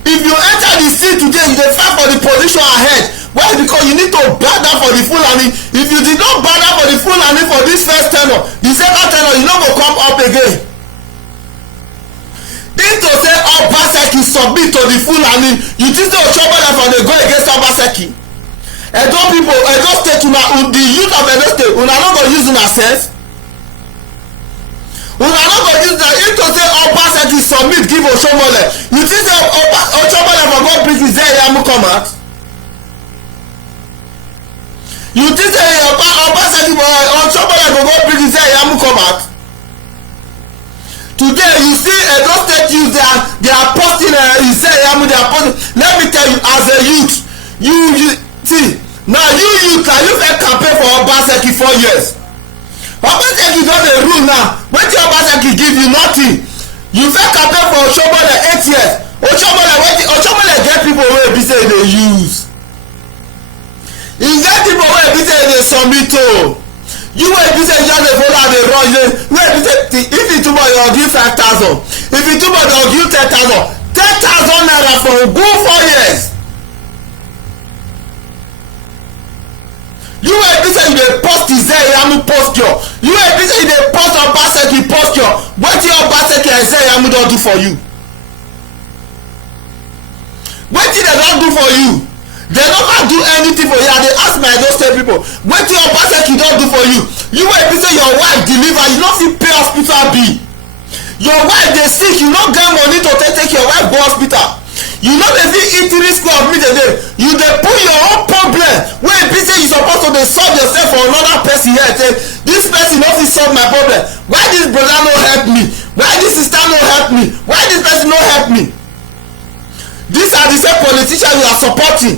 If you enter the sea today, you dey fight for the position ahead. Why? Because you need to bow down for the Fulani. If you did not bow down for the Fulani for this first tenure, the second tenure, you no go come up again. If to say Obaseki submit to the Fulani, you think say Oshobole for dey go against Obaseki? Edo people, Edo state, the youth of Edo state, una no go use una sense. Una no go use that. If to say Obaseki submit give Oshobole, you think say Oshobole for go bring his Eyamu come out? You think say Obaseki for Oshobole for go bring his Eyamu come out? Today you see Edo state youth, they are posting his Eyamu, they are posting. Let me tell you, as a youth, you see, now you can you fit campaign for Obaseki 4 years. Obaseki don dey rule now. Wetin Obaseki give you? Nothing. You fit campaign for Oshobole 8 years. Oshobole get people wey be say dey use. E get people wey be say dey submit to. You wey be say you just dey follow and dey run. Wey be say if you too much you go give 5,000. If you too much you go give 10,000. 10,000 naira for good 4 years. You wey be say you dey post Eyamu posture. You wey be say you dey post Obaseki posture. Wetin Obaseki and Eyamu don do for you? Wetin dem don do for you? Dem never do anything for you. I dey ask my Edo state people, wetin Obaseki don do for you? You wey be say your wife deliver, you no fit pay hospital bill. Your wife dey sick, you no get money to take your wife go hospital. You no dey fit eat 3 square of meat a day. You dey put your own problem wey be say you suppose to dey solve yourself for another person here. Say this person no fit solve my problem. Why this brother no help me? Why this sister no help me? Why this person no help me? These are the same politicians you are supporting.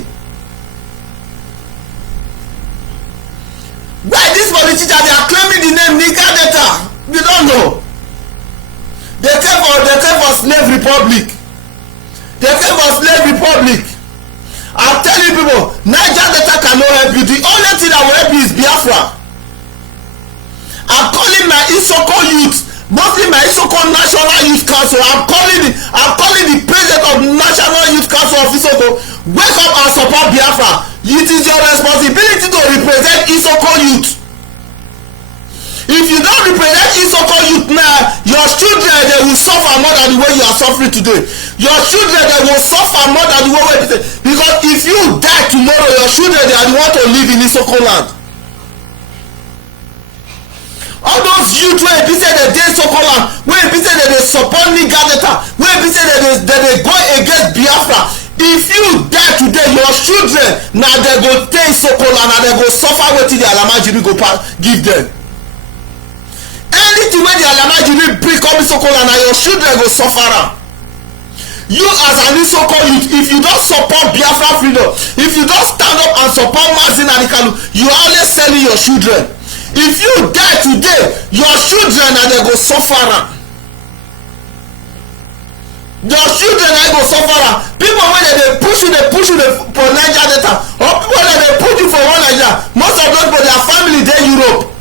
Why these politicians they are claiming the name Niger Delta? You don't know. They came for slave republic. They came for slave republic. I'm telling people, Niger Delta cannot help you. The only thing that will help you is Biafra. I'm calling my Isoko youth, mostly my Isoko National Youth Council. I'm calling the president of National Youth Council of Isoko. Wake up and support Biafra. It is your responsibility to represent Isoko youth. If you don't represent Isoko youth now, your children they will suffer more than the way you are suffering today. Your children they will suffer more than the way you are. Because if you die tomorrow, your children they are the one to live in Isoko land. All those youth wey be say they dey Isoko land, wey be say they dey support Niger Delta, wey be say they dey go against Biafra. If you die today, your children na they go stay Isoko land and they go suffer wetin the Alamajiri go give them. Anything wey the Alamajiri bring come Isoko land na your children go suffer am. You as an Isoko youth, if you don support Biafra freedom, if you don stand up and support Mazi Nnamdi Kanu, you are always selling your children. If you die today, your children na they go suffer am. Your children na go suffer am. People wey dey push you for Niger Delta, or people wey dey put you for one Nigeria, most of those people their family dey Europe.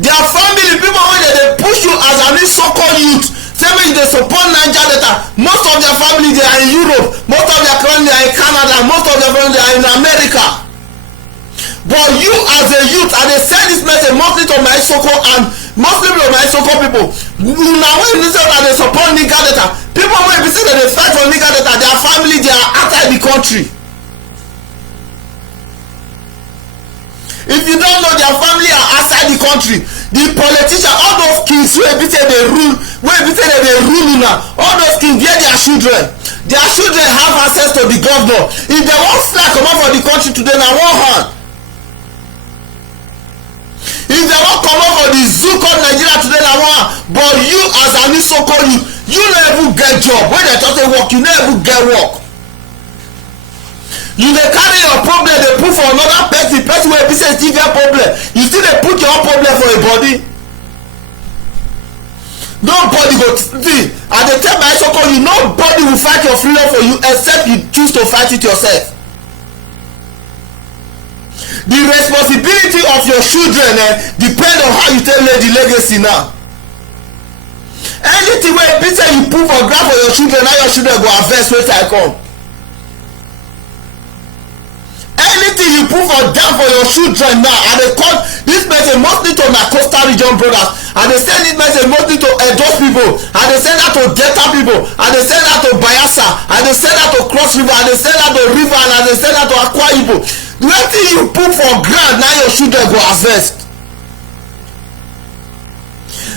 Their family, people wey dey push you as an Isoko youth, say make you dey support Niger Delta, most of their family they are in Europe, most of their family are in Canada, most of their family are in America. But you as a youth, and they send this message mostly to my Isoko and mostly to my Isoko people. Now when you say that they support Niger Delta, people wey be say that they fight for Niger Delta, their family they are outside the country. If you don't know, their family are outside the country. The politicians, all those kings wey be say they rule, wey be say they rule now, all those kings get their children. Their children have access to the governor. If they wan fly comot for the country today na one hand. If they wan comot for the zoo called Nigeria today na one hand. But you as an Isoko you no even get job. When they talk say work, you no even get work. You dey carry your problem dey put for another person wey be say still get problem. You still dey put your own problem for a body. Nobody go see. I dey tell my Isoko you, nobody will fight your freedom for you except you choose to fight it yourself. The responsibility of your children depend on how you take lay the legacy now. Anything wey be say you put for ground for your children, now your children go harvest wetin I come. Anything you put for down for your children now, and they call this message mostly to my coastal region brothers, and they send this message mostly to Edo people, and they send that to Delta people, and they send that to Bayelsa, and they send that to Cross River, and they send that to River, and they send that to Akwa Ibom. Wetin you put for ground now your children go harvest.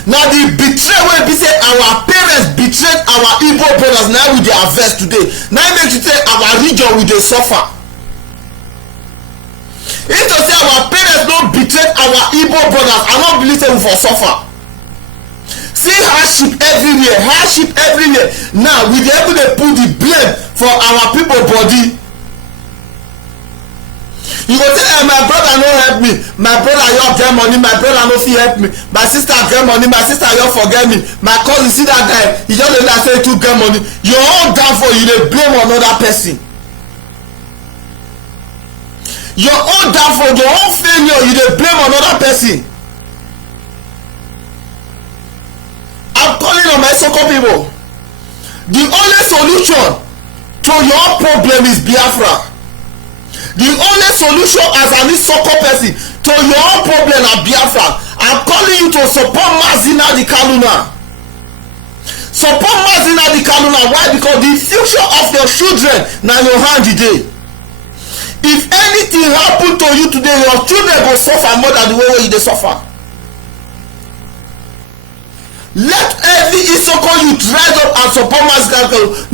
Now the betray wey be say our parents betrayed our Igbo brothers, now we dey harvest today. Now make you say our region we dey suffer. If to say our parents no betray our Igbo brothers, I no believe say we for suffer. See hardship everywhere. Now we dey able to put the blame for our people body. You go say my brother no help me, my brother you get money, my brother no fit help me, my sister get money, my sister you forget me, my cousin see that guy he just dey like say he too get money. Your own downfall you dey blame another person. Your own downfall, your own failure you dey blame another person. I'm calling on my Soko people. The only solution to your problem is Biafra. The only solution as an Isoko person to your own problem na Biafra. I'm calling you to support Mazi Nnamdi Kanu. Support Mazi Nnamdi Kanu. Why? Because the future of your children na your hand today. If anything happen to you today, your children go suffer more than the way you dey suffer. Let every Isoko youth rise up and support Mazi Nnamdi Kanu.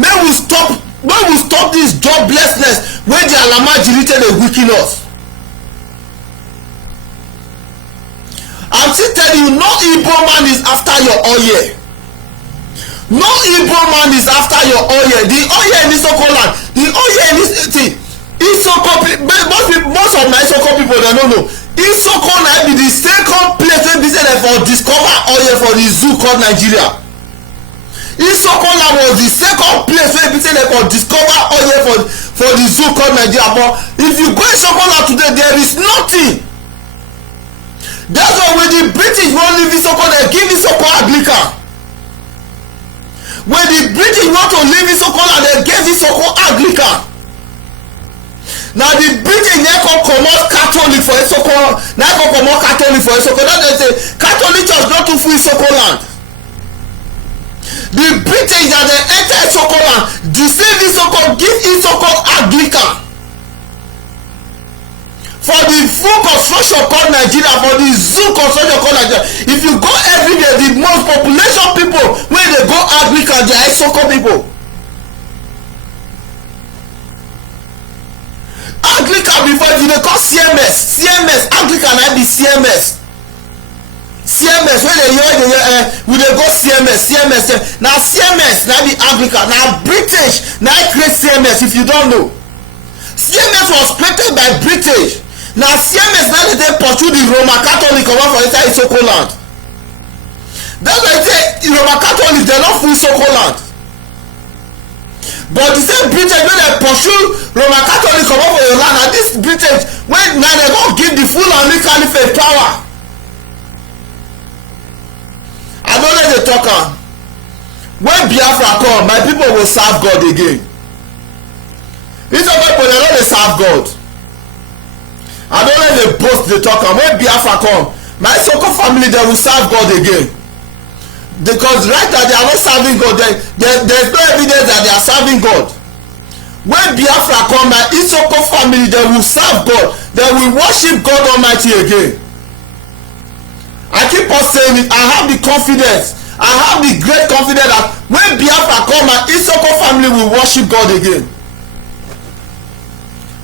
May we stop this joblessness wey the Alamajirite dey weaken us. I'm still telling you, no Igbo man is after your oil. No Igbo man is after your oil. The oil in Isoko land, the oil in this thing, Isoko, most of my Isoko people they don't know. Isoko na be the second place wey be say dem for discover oil for the zoo called Nigeria. Isoko land was the second place wey be say dem for discover oil for the zoo called Nigeria. But if you go Isoko land today, there is nothing. That's why when the British wan leave Isoko, they give Isoko Anglican. When the British want to leave Isoko land, they give Isoko Anglican. Now the British now come comot Catholic for Isoko. Now come comot Catholic for Isoko. That's why they say Catholic church not too full Isoko land. The British that they enter Isoko land, deceive Isoko, give Isoko Anglican. For the full construction called Nigeria, for the zoo construction called Nigeria, if you go everywhere, the most population people when they go Anglican, they are Isoko people. Anglican before you dey call CMS Anglican na be CMS wey dey hear we dey go CMS na CMS na be Anglican. Na British na create CMS. If you don't know, CMS was created by British. Na CMS na dey pursue the Roman Catholic comot for inside Isoko land. That's why I say Roman Catholic dey no full Isoko land. But the same British wey dey pursue Roman Catholic comot for your land, and this British wey na dem go give the full Anglican Caliphate power. I no let dey talk am. When Biafra come, my people go serve God again. Isoko people dem no dey serve God. I don't let the boast dey talk am. When Biafra come, my Isoko family dem will serve God again. Because right now they are not serving God. There is no evidence that they are serving God. When Biafra come, my Isoko family they will serve God. They will worship God Almighty again. I keep on saying it. I have the confidence. I have the great confidence that when Biafra come, my Isoko family will worship God again.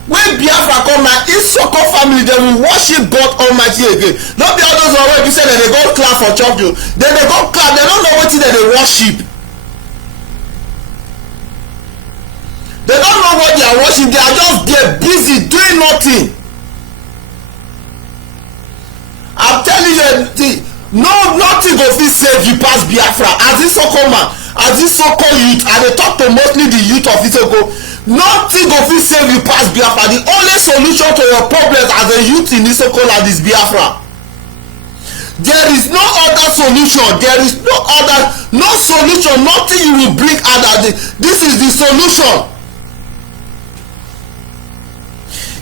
When Biafra come, my Isoko family they will worship God Almighty again. Not be all those who be say that they go clap for church. Then they go clap. They don't know what they worship. They don't know what they are worshiping. They are just there busy doing nothing. I'm telling you, nothing go fit save you pass Biafra. As Isoko man, as Isoko youth, and they talk to mostly the youth of Isoko. nothing go fit save you pass Biafra. The only solution to your problems as a youth in Isoko land is Biafra. There is no other solution. There is no solution. Nothing you will bring out. This is the solution.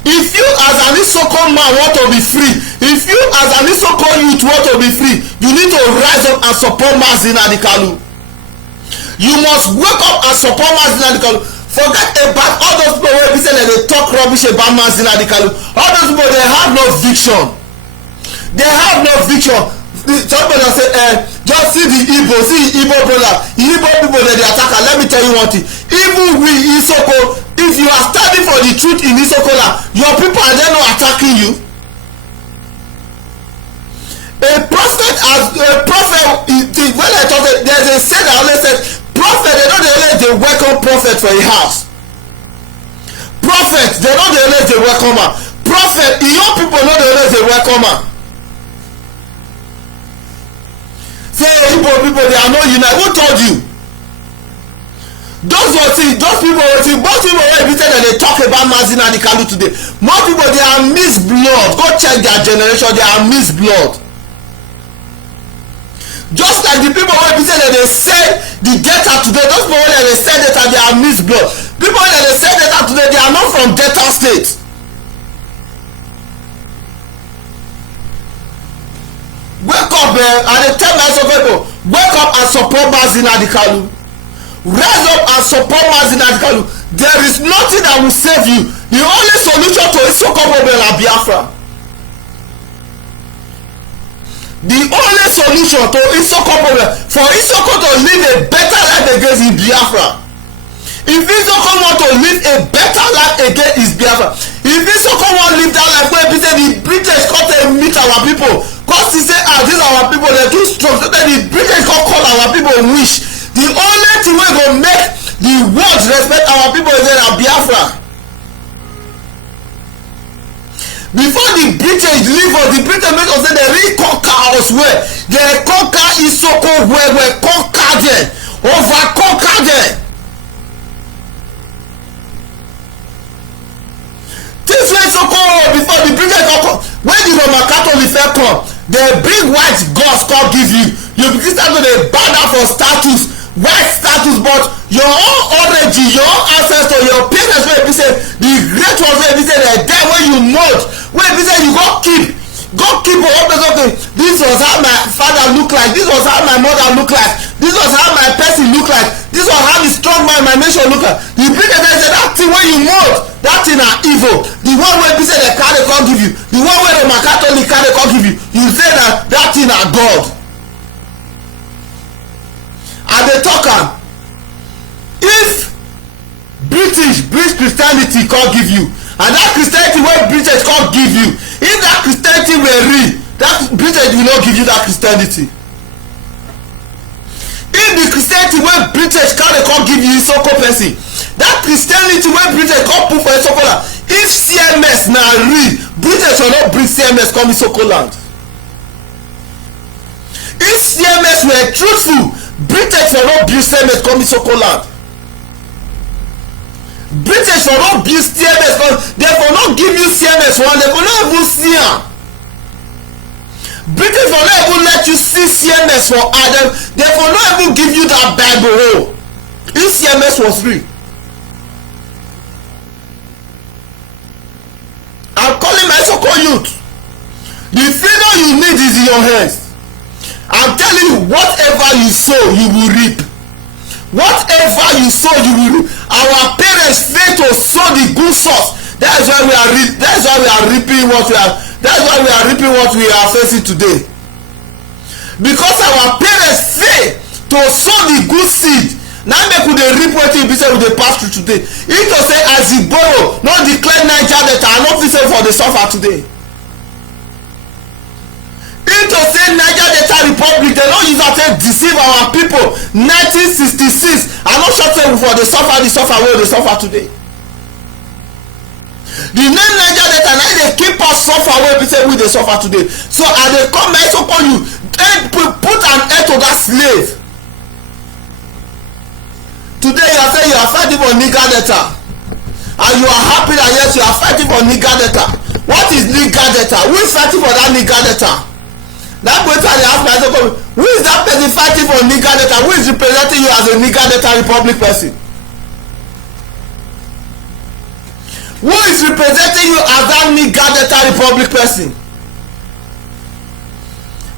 If you as an Isoko man want to be free, if you as an Isoko youth want to be free, you need to rise up and support Mazi Nnamdi Kanu. You must wake up and support Mazi Nnamdi Kanu. Forget about all those people wey be say dem dey talk rubbish about Mazi Nnamdi Kanu. All those people, they have no vision. They have no vision. Somebody say just see the Igbo brother, the Igbo people dey attack am. Let me tell you one thing, even we Isoko, if you are standing for the truth in Isoko land, your people are there not attacking you. A prophet when I talk, there's a saying that always says prophet, they no dey always dey welcome prophet for a house. Prophet, they no dey always dey welcome am. Prophet, your people no dey always dey welcome am. Say Igbo people, they are not united. Who told you? Those people wey be say that they talk about Mazi Nnamdi Kanu today, more people, they are mixed blood. Go check their generation, they are mixed blood. Just like the people wey be say that they say the data today, those people wey they say data, they are mixed blood. People wey they say data today, they are not from Delta State. Wake up, and they tell my people, wake up and support Mazi Nnamdi Kanu. Rise up and support Mazi Nnamdi Kanu. There is nothing that will save you. The only solution to Isoko problem is Biafra. The only solution to Isoko problem, for Isoko to live a better life against is Biafra. If Isoko want to live a better life again is Biafra. If Isoko want to live that life where the British come to meet our people, cause he say these are our people, they're too strong, so then the British come call our people wish. The only thing wey go make the world respect our people is that Biafra. Before the British leave us, the British make us say they really conquer us well. They conquer Isoko well, conquer them, over-conquer them. This way Isoko before the British come, when the Roman Catholic come, they bring white gods come give you. You begin start to dey bow down for status, white status, but your own origin, your own ancestor, your parents wey be say the great ones wey be say they die when you mold, wey be say you go keep okay, this was how my father look like, this was how my mother look like, this was how my person look like, this was how the strong man my nation look like. The British say that thing wey you mold, that thing na evil. The one wey be say they carry come give you, the one wey Roman Catholic carry come give you, you say that thing na God. And they talk am, if British Christianity come give you, and that Christianity wey British come give you, if that Christianity were real, that British will not give you that Christianity. If the Christianity wey British carry come give you Isoko person, that Christianity wey British come put for Isoko land, if CMS na real, British will not bring CMS come Isoko land. If CMS were truthful, British will not bring CMS come Isoko land. British will not build CMS, they will not give you CMS one, they will not even see am. British will not even let you see CMS for Adam, they will not even give you that Bible. If CMS was free, I'm calling my so-called youth. The freedom you need is in your hands. I'm telling you, whatever you sow, you will reap. Whatever you sow, you will reap. Our parents fail to sow the good source. That's why we are reaping what we are. That's why we are reaping what we are facing today. Because our parents fail to sow the good seed. Now make we dey reap wetin be say we dey pass through today. If to say as e borrow, no declare Niger Delta, I no fit say for the suffer today. Into say Niger Delta Republic, they don't use that to deceive our people. 1966, I no sure say for the suffer wey dey suffer today. The name Niger Delta na dey keep us suffer wey be say we dey suffer today. So I dey come here to call you, put an end to that slave. Today you are saying you are fighting for Niger Delta. and you are happy that yes, you are fighting for nigger data. What is nigger data? Who is fighting for that nigger data? That person dey ask myself, who is that person fighting for nigger data? Who is representing you as a nigger data republic person? Who is representing you as that nigger data republic person?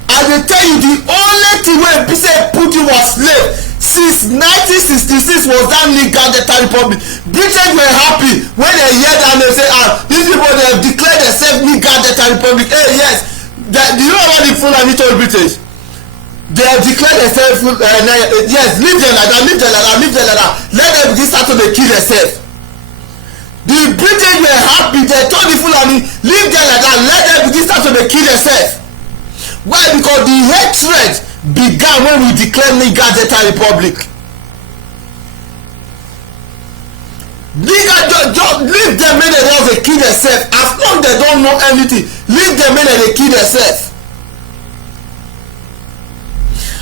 I dey tell you, the only thing wey be say put you was slave since 1966 was that nigger data republic. Britain were happy when they hear that and they say, these people they have declared themselves nigger data republic. Hey, yes. Do you know what the Fulani told British? They have declared themselves, yes, leave them like that, leave them like that, leave them like that. Let them begin start to kill themselves. The British were happy. They told the Fulani, leave them like that, let them begin start to kill themselves. Why? Because the hatred began when we declared nigger data republic. Nigger just leave them when they just kill themselves. As long as they don't know anything, leave them when they kill themselves.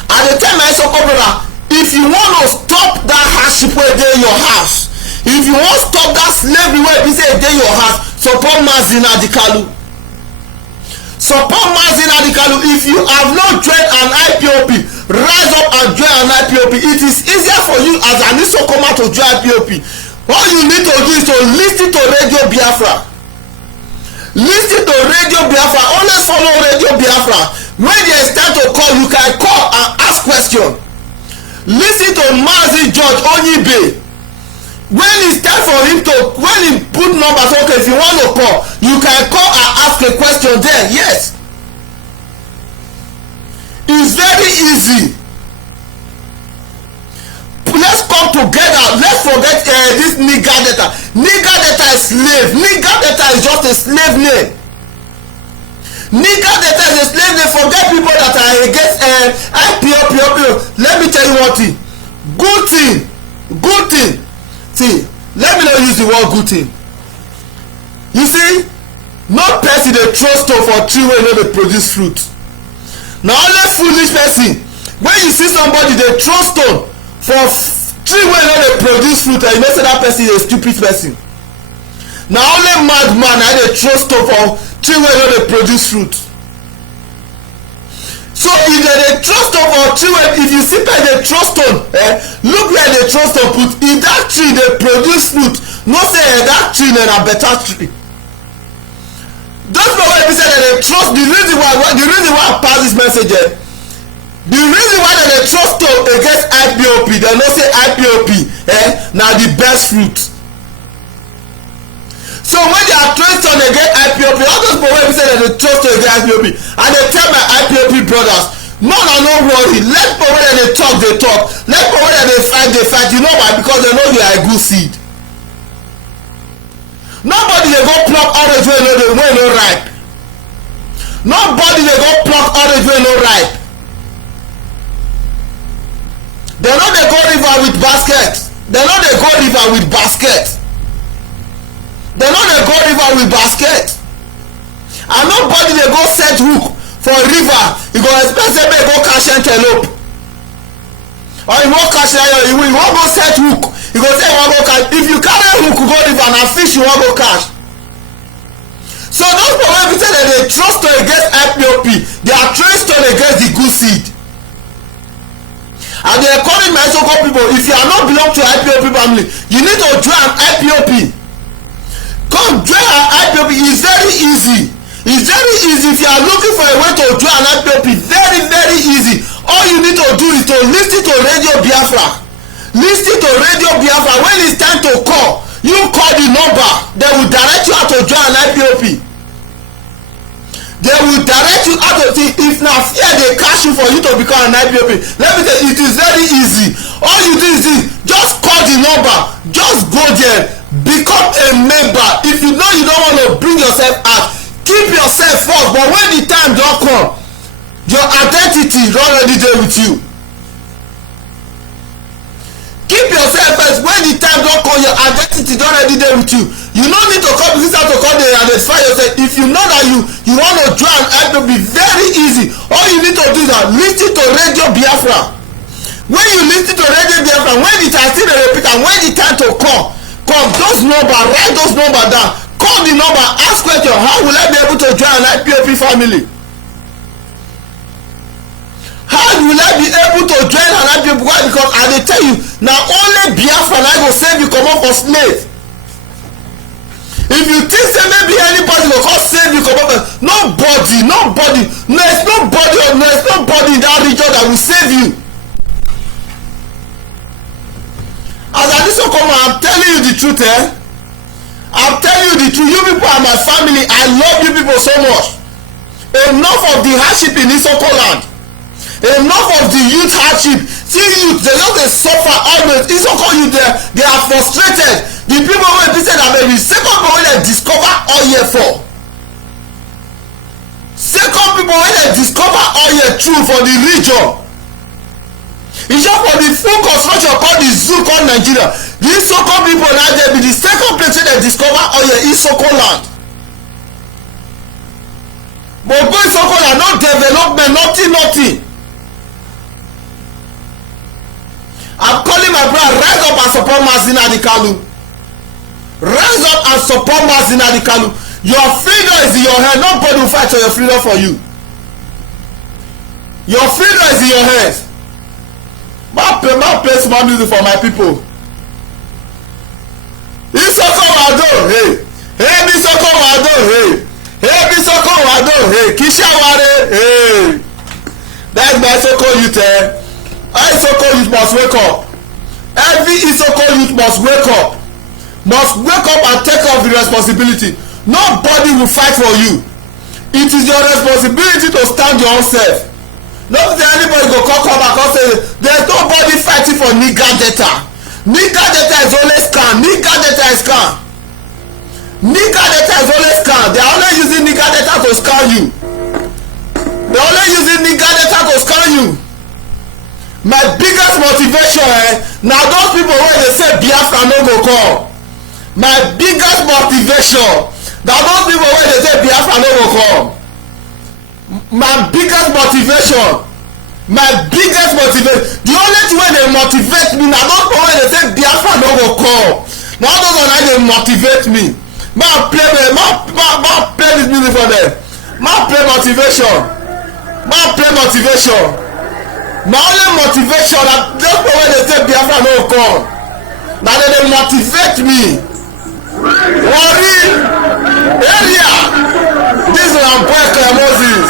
At the time I saw brother, if you want to stop that hardship wey dey your house, if you want to stop that slavery wey be say dey your house, support Mazi Nnamdi Kanu. Support Mazi Nnamdi Kanu. If you have not joined an IPOB, rise up and join an IPOB. It is easier for you as an Isokoma to join IPOB. All you need to do is to listen to Radio Biafra. Listen to Radio Biafra. Always follow Radio Biafra. When there is time to call, you can call and ask question. Listen to Mazi George Onyibe. When it's time for him to, when he put numbers, okay, if you want to call, you can call and ask a question there. Yes. It's very easy. Let's come together. Let's forget this nigger data. Nigger data is slave. Nigger data is just a slave name. Nigger data is a slave name. Forget people that are against IPOB. Let me tell you one thing. Good thing. Good thing. See, let me not use the word good thing. You see, no person dey throw stone for tree wey no dey produce fruit. Na only foolish person when you see somebody dey throw stone for tree wey no dey produce fruit, and you know say that person is a stupid person. Na only mad man na dey throw stone for tree wey no dey produce fruit. So if dem dey throw stone for tree wey, if you see person dey throw stone, look where dey throw stone put. If that tree dey produce fruit, know say that tree na better tree. Those people wey be say dem dey trust, the reason why I pass this message, the reason why dem dey trust stone against IPOB, dem know say IPOB na the best fruit. So when they are throwing stone against IPOB, all those people wey be say dem dey trust stone against IPOB, and they tell my IPOB brothers, no worry, let people wey dem dey talk, let people wey dem dey fight. You know why? Because they know you are a good seed. Nobody dey go pluck orange wey no ripe. Nobody dey go pluck orange wey no ripe. They no dey go river with basket. They no dey go river with basket. They no dey go river with basket. And nobody dey go set hook for river. You go expect say make go catch antelope, or you wan catch lion, you wan go set hook. You go say you wan go catch. If you carry hook go river, na fish you wan go catch. So those people wey be say dem dey throw stone against IPOB, they are throwing stone against the good seed. And they encourage my so-called people, if you are not belong to IPOB family, you need to join an IPOB. Come join an IPOB. It's very easy. It's very easy. If you are looking for a way to join an IPOB, very easy. All you need to do is to listen to Radio Biafra. Listen to Radio Biafra. When it's time to call, you call the number. They will direct you how to join an IPOB. They will direct you how to see. If na fear dey catch you for you to become an IPOB, let me tell you, it is very easy. All you do is this: just call the number, just go there, become a member. If you know you don't want to bring yourself out, keep yourself first. But when the time don come, your identity don already dey with you. Keep yourself first. When the time don come, your identity don already dey with you. You no need to come visit to come dey identify yourself. If you know that you want to join IPOB, very easy. All you need to do is that listen to Radio Biafra. When you listen to Radio Biafra, when the time still dey repeat, and when the time to call, come. Those number, write those number down. Call the number, ask question. How will I be able to join an IPOB family? How will I be able to join an IPOB? Why? Because I dey tell you, na only Biafra na go save you comot for slave. If you think say maybe anybody go come save you comot for, nobody, there's nobody in that region that will save you. As I listen come, I'm telling you the truth, I'm telling you the truth. You people are my family. I love you people so much. Enough of the hardship in Isoko land. Enough of the youth hardship. See youth, they just dey suffer always. Isoko youth, they are frustrated. The people wey be say na maybe second people wey dey discover oil for. Second people wey dey discover oil true for the region. It's just for the full construction called the zoo called Nigeria. The Isoko people na dey be the second place wey dey discover oil, Isoko land. But go Isoko land, no development, nothing. I'm calling my brother, rise up and support Mazi Nnamdi Kanu. Rise up and support Mazi Nnamdi Kanu. Your freedom is in your hand. Nobody will fight for your freedom for you. Your freedom is in your hands. Ma play small music for my people. Isoko Wado, hey. Hey, Isoko Wado, hey. Hey, Isoko Wado, hey. Kishaware, hey. That's my Isoko youth, Isoko youth must wake up. Every Isoko youth must wake up. Must wake up and take up the responsibility. Nobody will fight for you. It is your responsibility to stand your own self. Not that anybody go come back and say there's nobody fighting for nigger data. Nigger data is always scam. Nigger data is scam. Nigger data is always scam. They are only using nigger data to scam you. They are only using nigger data to scam you. My biggest motivation na those people wey dey say Biafra no go come. My biggest motivation na those people wey dey say Biafra no go come. My biggest motivation, the only thing wey dey motivate me na those people wey dey say Biafra no go come. Na those one na dey motivate me. Ma play this music for them. Ma play motivation. My only motivation na just for when they say Biafra no come. Na they motivate me. Warri area. This one boy Moses.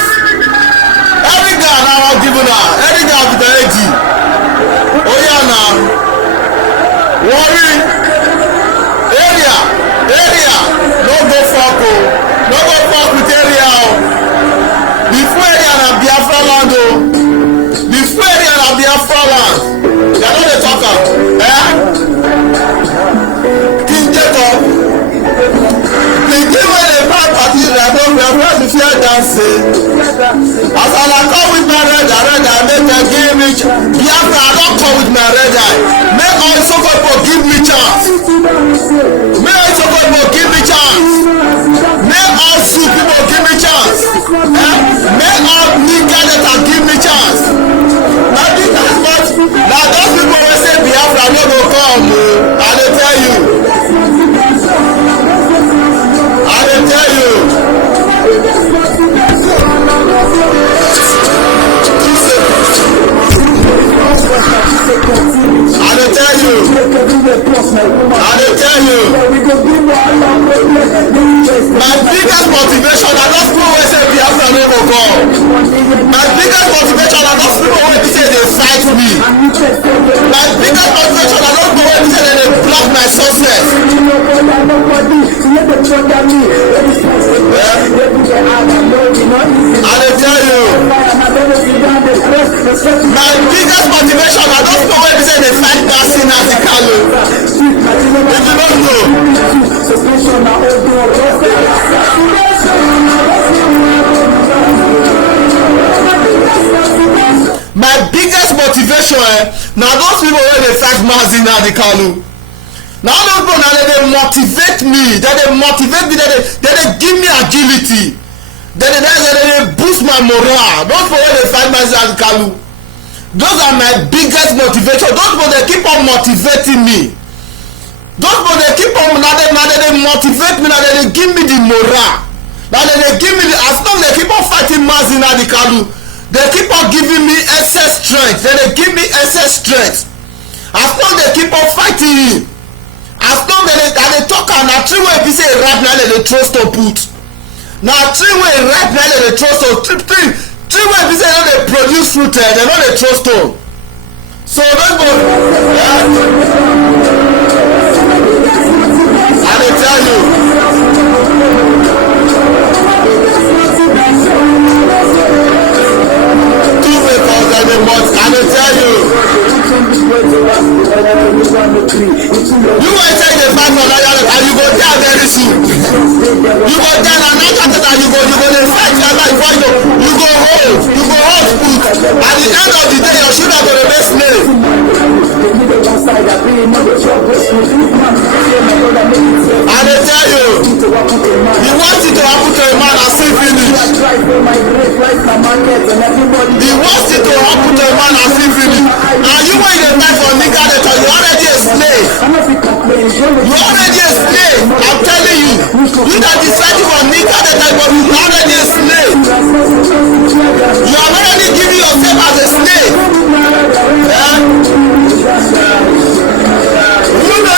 Every guy now I'm giving her. Every guy with the AG. Oh yeah now. Warri area. No go fuck o. No go fuck with area o. Before area na Biafra land o. Biafra land. They are not the talker. King Jacob. King Jacob dey fight party that no Biafra be fear dancing. As I come with my red eye, make them give me Biafra. I don't come with my red eye. Make all Isoko people give me chance. Make all Isoko people give me chance. Make all Zoo people give me chance. Make all nigger data give me chance. Na those people wey say Biafra no go come o. I dey tell you. My biggest motivation na those people wey say Biafra no go come. My biggest motivation na those people wey be say dey fight me. My biggest motivation na those people wey be say dey block my success. I dey tell you. My biggest motivation na those people wey be say dey fight Mazi Nnamdi Kanu. If you don't know. My biggest motivation na those people wey dey fight Mazi Nnamdi Kanu. Na all those people na dey motivate me. They dey give me agility. They dey boost my morale. Those people wey dey fight Mazi Nnamdi Kanu. Those are my biggest motivation. Those people dey keep on motivating me. those people dey keep on na dey motivate me, na dey give me the morale, na dey give me the, as long dey keep on fighting Mazi Nnamdi Kanu, dey keep on giving me excess strength, dey give me excess strength. As long dey keep on fighting him, as long dey talk am, na tree wey be say ripe na dey throw stone put, na tree wey ripe na dey throw stone, tree wey be say no dey produce fruit, dem no dey throw stone. So those go I dey tell you, two papers dem dey must, I dey tell you. You wey take the fight for Nigeria and you go die very soon. You go die na after that you go dey fight your life before you go hold food. At the end of the day your children go remain slave. I dey tell you, the worst thing to happen to a man na still finish. The worst thing to happen to a man na still finish. And you wey dey fight for nigga dey talk, you already a slave. You already a slave. I'm telling you, you that is fighting for nigga dey talk, but you already a slave. You are already giving yourself as a slave. Yeah? You know.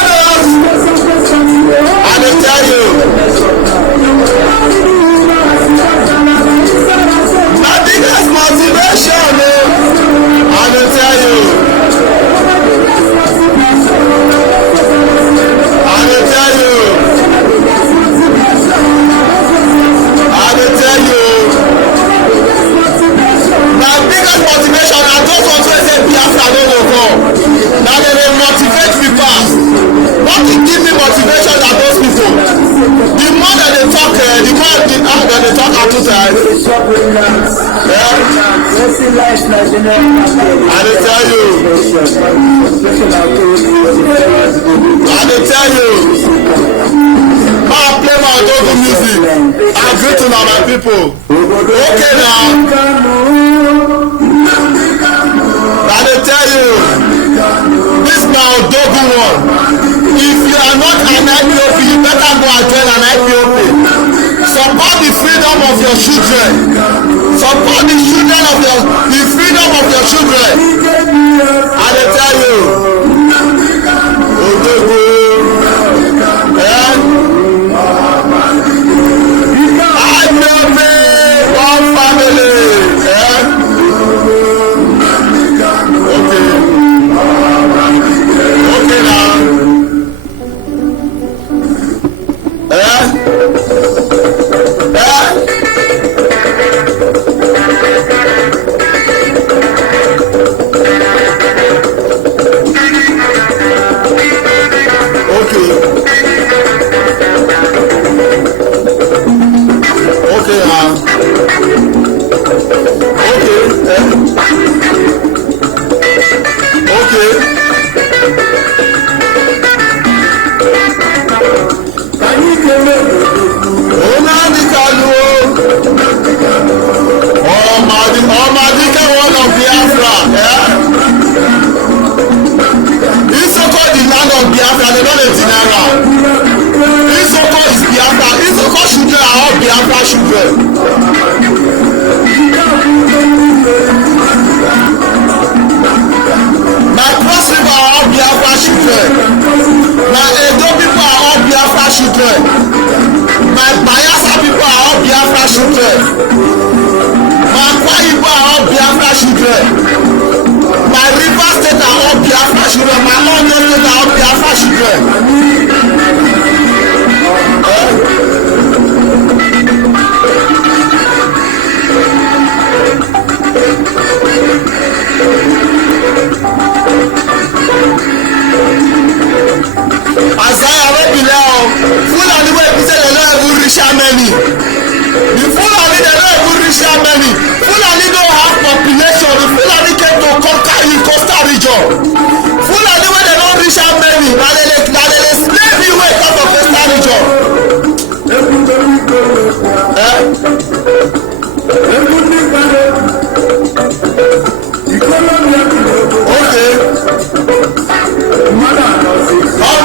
I dey tell you. My biggest motivation, I dey tell you. I dey tell you. I dey tell you. My biggest motivation na those ones wey say Biafra no go come. Na dem dey motivate me pass. Nothing give me motivation than those people. The more that they talk, the more that they talk at two times. Yeah. I dey tell you. I dey tell you. I play my Odogu music. I greet to my people. Okay now. I dey tell you. This na Odogu one. If you are not an IPOP, you better go and join an IPOP. Support the freedom of your children. Support the freedom of your children. I dey tell you. Odogu. IPOP, one family. Okay now.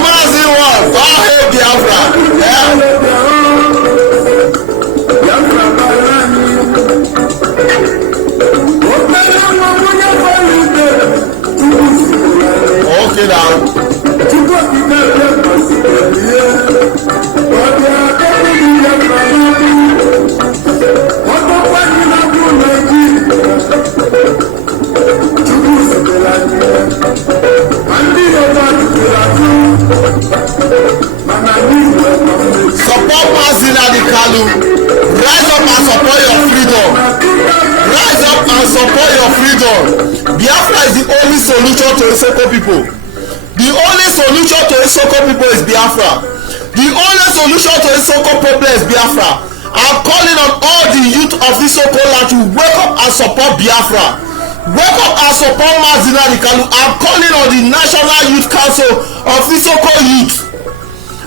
Mazi one. Support Mazi Nnamdi Kanu. Rise up and support your freedom. Rise up and support your freedom. Biafra is the only solution to Isoko people. The only solution to Isoko people is Biafra. The only solution to Isoko problem is Biafra. I'm calling on all the youth of Isoko land to wake up and support Biafra. Wake up and support Mazi Nnamdi Kanu. I'm calling on the National Youth Council of Isoko Youth.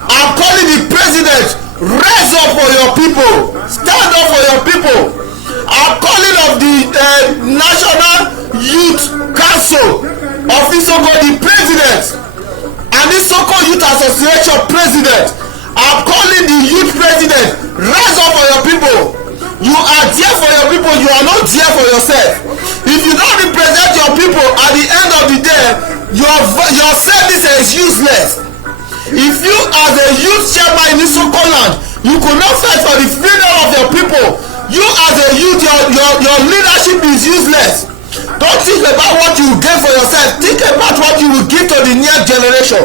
I'm calling the president. Rise up for your people. Stand up for your people. I'm calling of the National Youth Council of Isoko, the president, and Isoko Youth Association president. I'm calling the youth president. Rise up for your people. You are there for your people. You are not there for yourself. If you don't represent your people, at the end of the day, your service is useless. If you as a youth chairman in Isoko land, you could not fight for the freedom of your people, you as a youth, your leadership is useless. Don't think about what you gain for yourself. Think about what you will give to the next generation.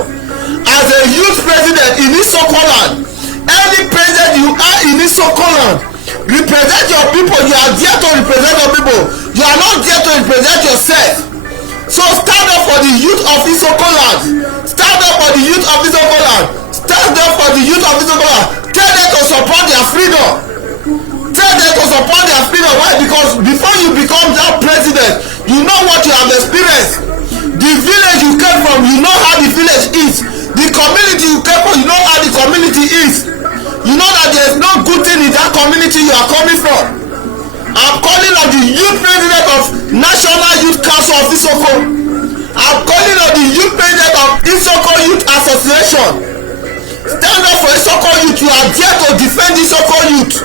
As a youth president in Isoko land, any president you are in Isoko land, represent your people. You are there to represent your people. You are not there to represent yourself. So stand up for the youth of Isoko land. Stand up for the youth of Isoko land. Stand up for the youth of Isoko land. Tell them to support their freedom. Tell them to support their freedom. Why? Because before you become that president, you know what you have experienced. The village you came from, you know how the village is. The community you came from, you know how the community is. You know that there is no good thing in that community you are coming from. I'm calling on the youth president of National Youth Council of Isoko. I'm calling on the youth president of Isoko Youth Association. Stand up for Isoko Youth. You are there to defend Isoko Youth.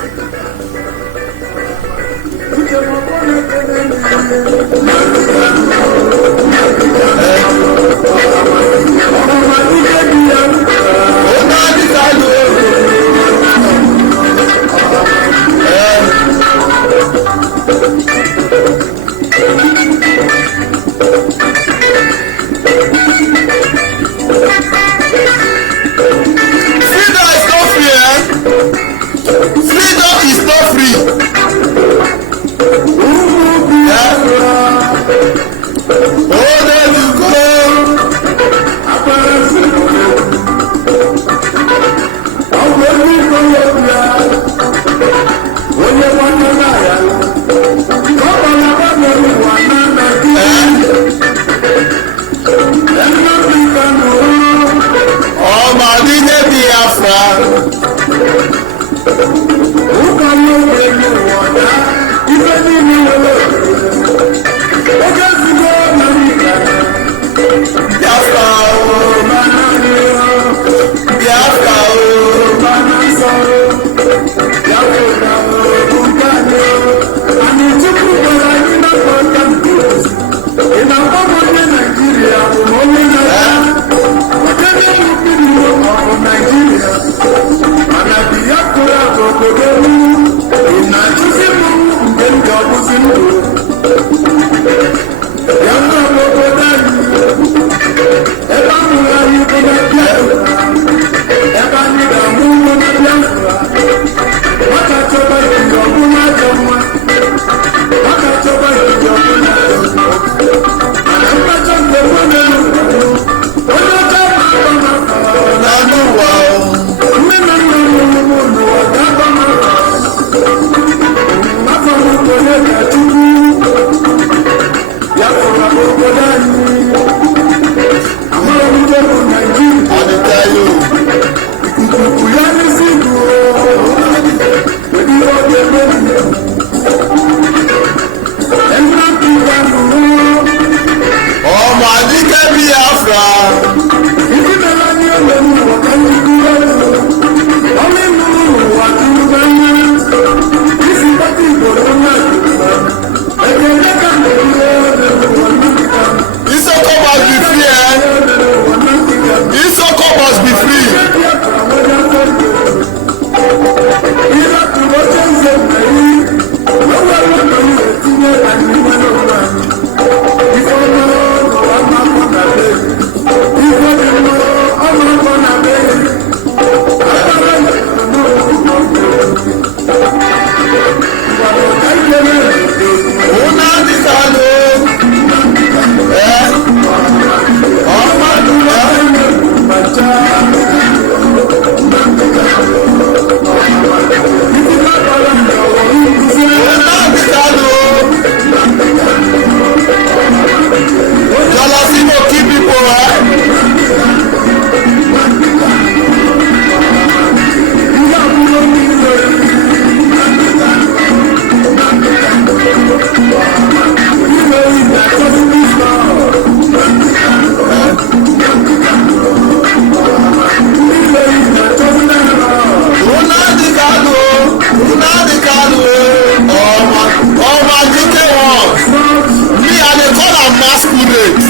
am masquerade.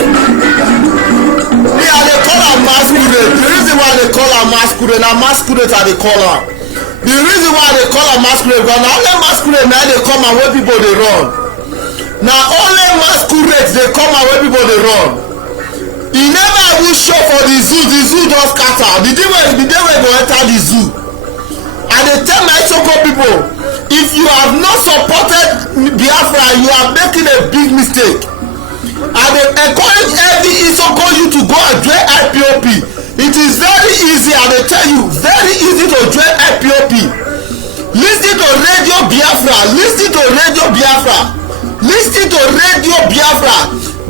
Me I dey call am masquerade. The reason why I dey call am masquerade na masquerade I dey call am. The reason why I dey call am masquerade because na only masquerade na dey come out wey people dey run. Na only masquerade dey come out wey people dey run. E never even show for the zoo just scatter. The day wey go enter the zoo. I dey tell my Isoko people, if you have not supported Biafra, you are making a big mistake. I dey encourage every Isoko you to go and join IPOB. It is very easy, I dey tell you, very easy to join IPOB. Listen to Radio Biafra, listen to Radio Biafra, listen to Radio Biafra.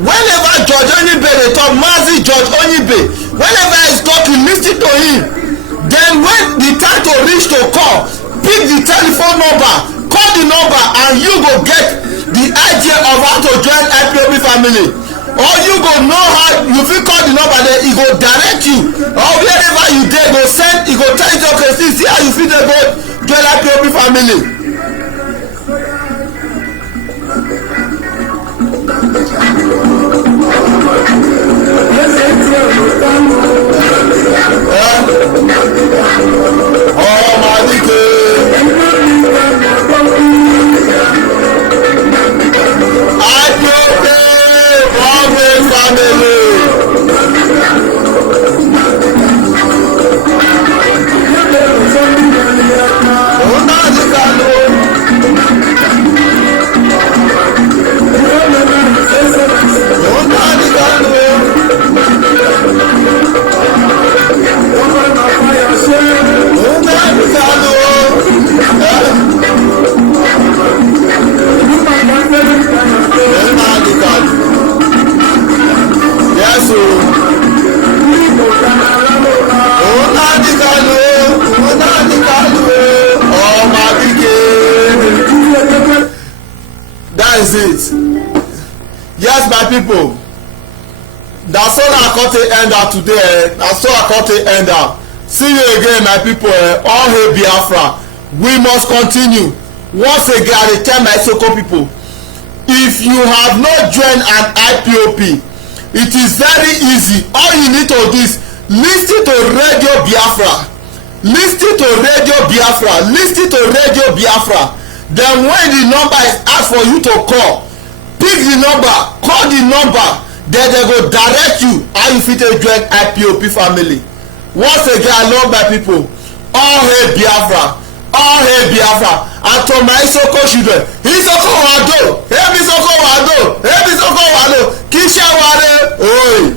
Whenever George Onyibe dey talk, Mazi George Onyibe, whenever he is talking, listen to him. Then when the time to reach to call, pick the telephone number, call the number, and you go get the idea of how to join IPOB family. Or you go know how you fit call the number, then e go direct you. Or wherever you dey go send, e go tell you okay, see how you fit dey go join IPOB family. That is it. Yes, my people. That's all I got to end up today. That's all I got to end up. See you again, my people. All hail Biafra. We must continue. Once again, I tell my Isoko people, if you have not joined an IPOB, it is very easy. All you need to do is listen to Radio Biafra. Listen to Radio Biafra. Listen to Radio Biafra. Then when the number is asked for you to call, pick the number, call the number, then they go direct you how you fit join IPOB family. Once again, I love my people. All hail Biafra. All hail Biafra. And to my Isoko children, Isoko Wado, Isoko Wado, Isoko Wado, Kisha Wade, oi.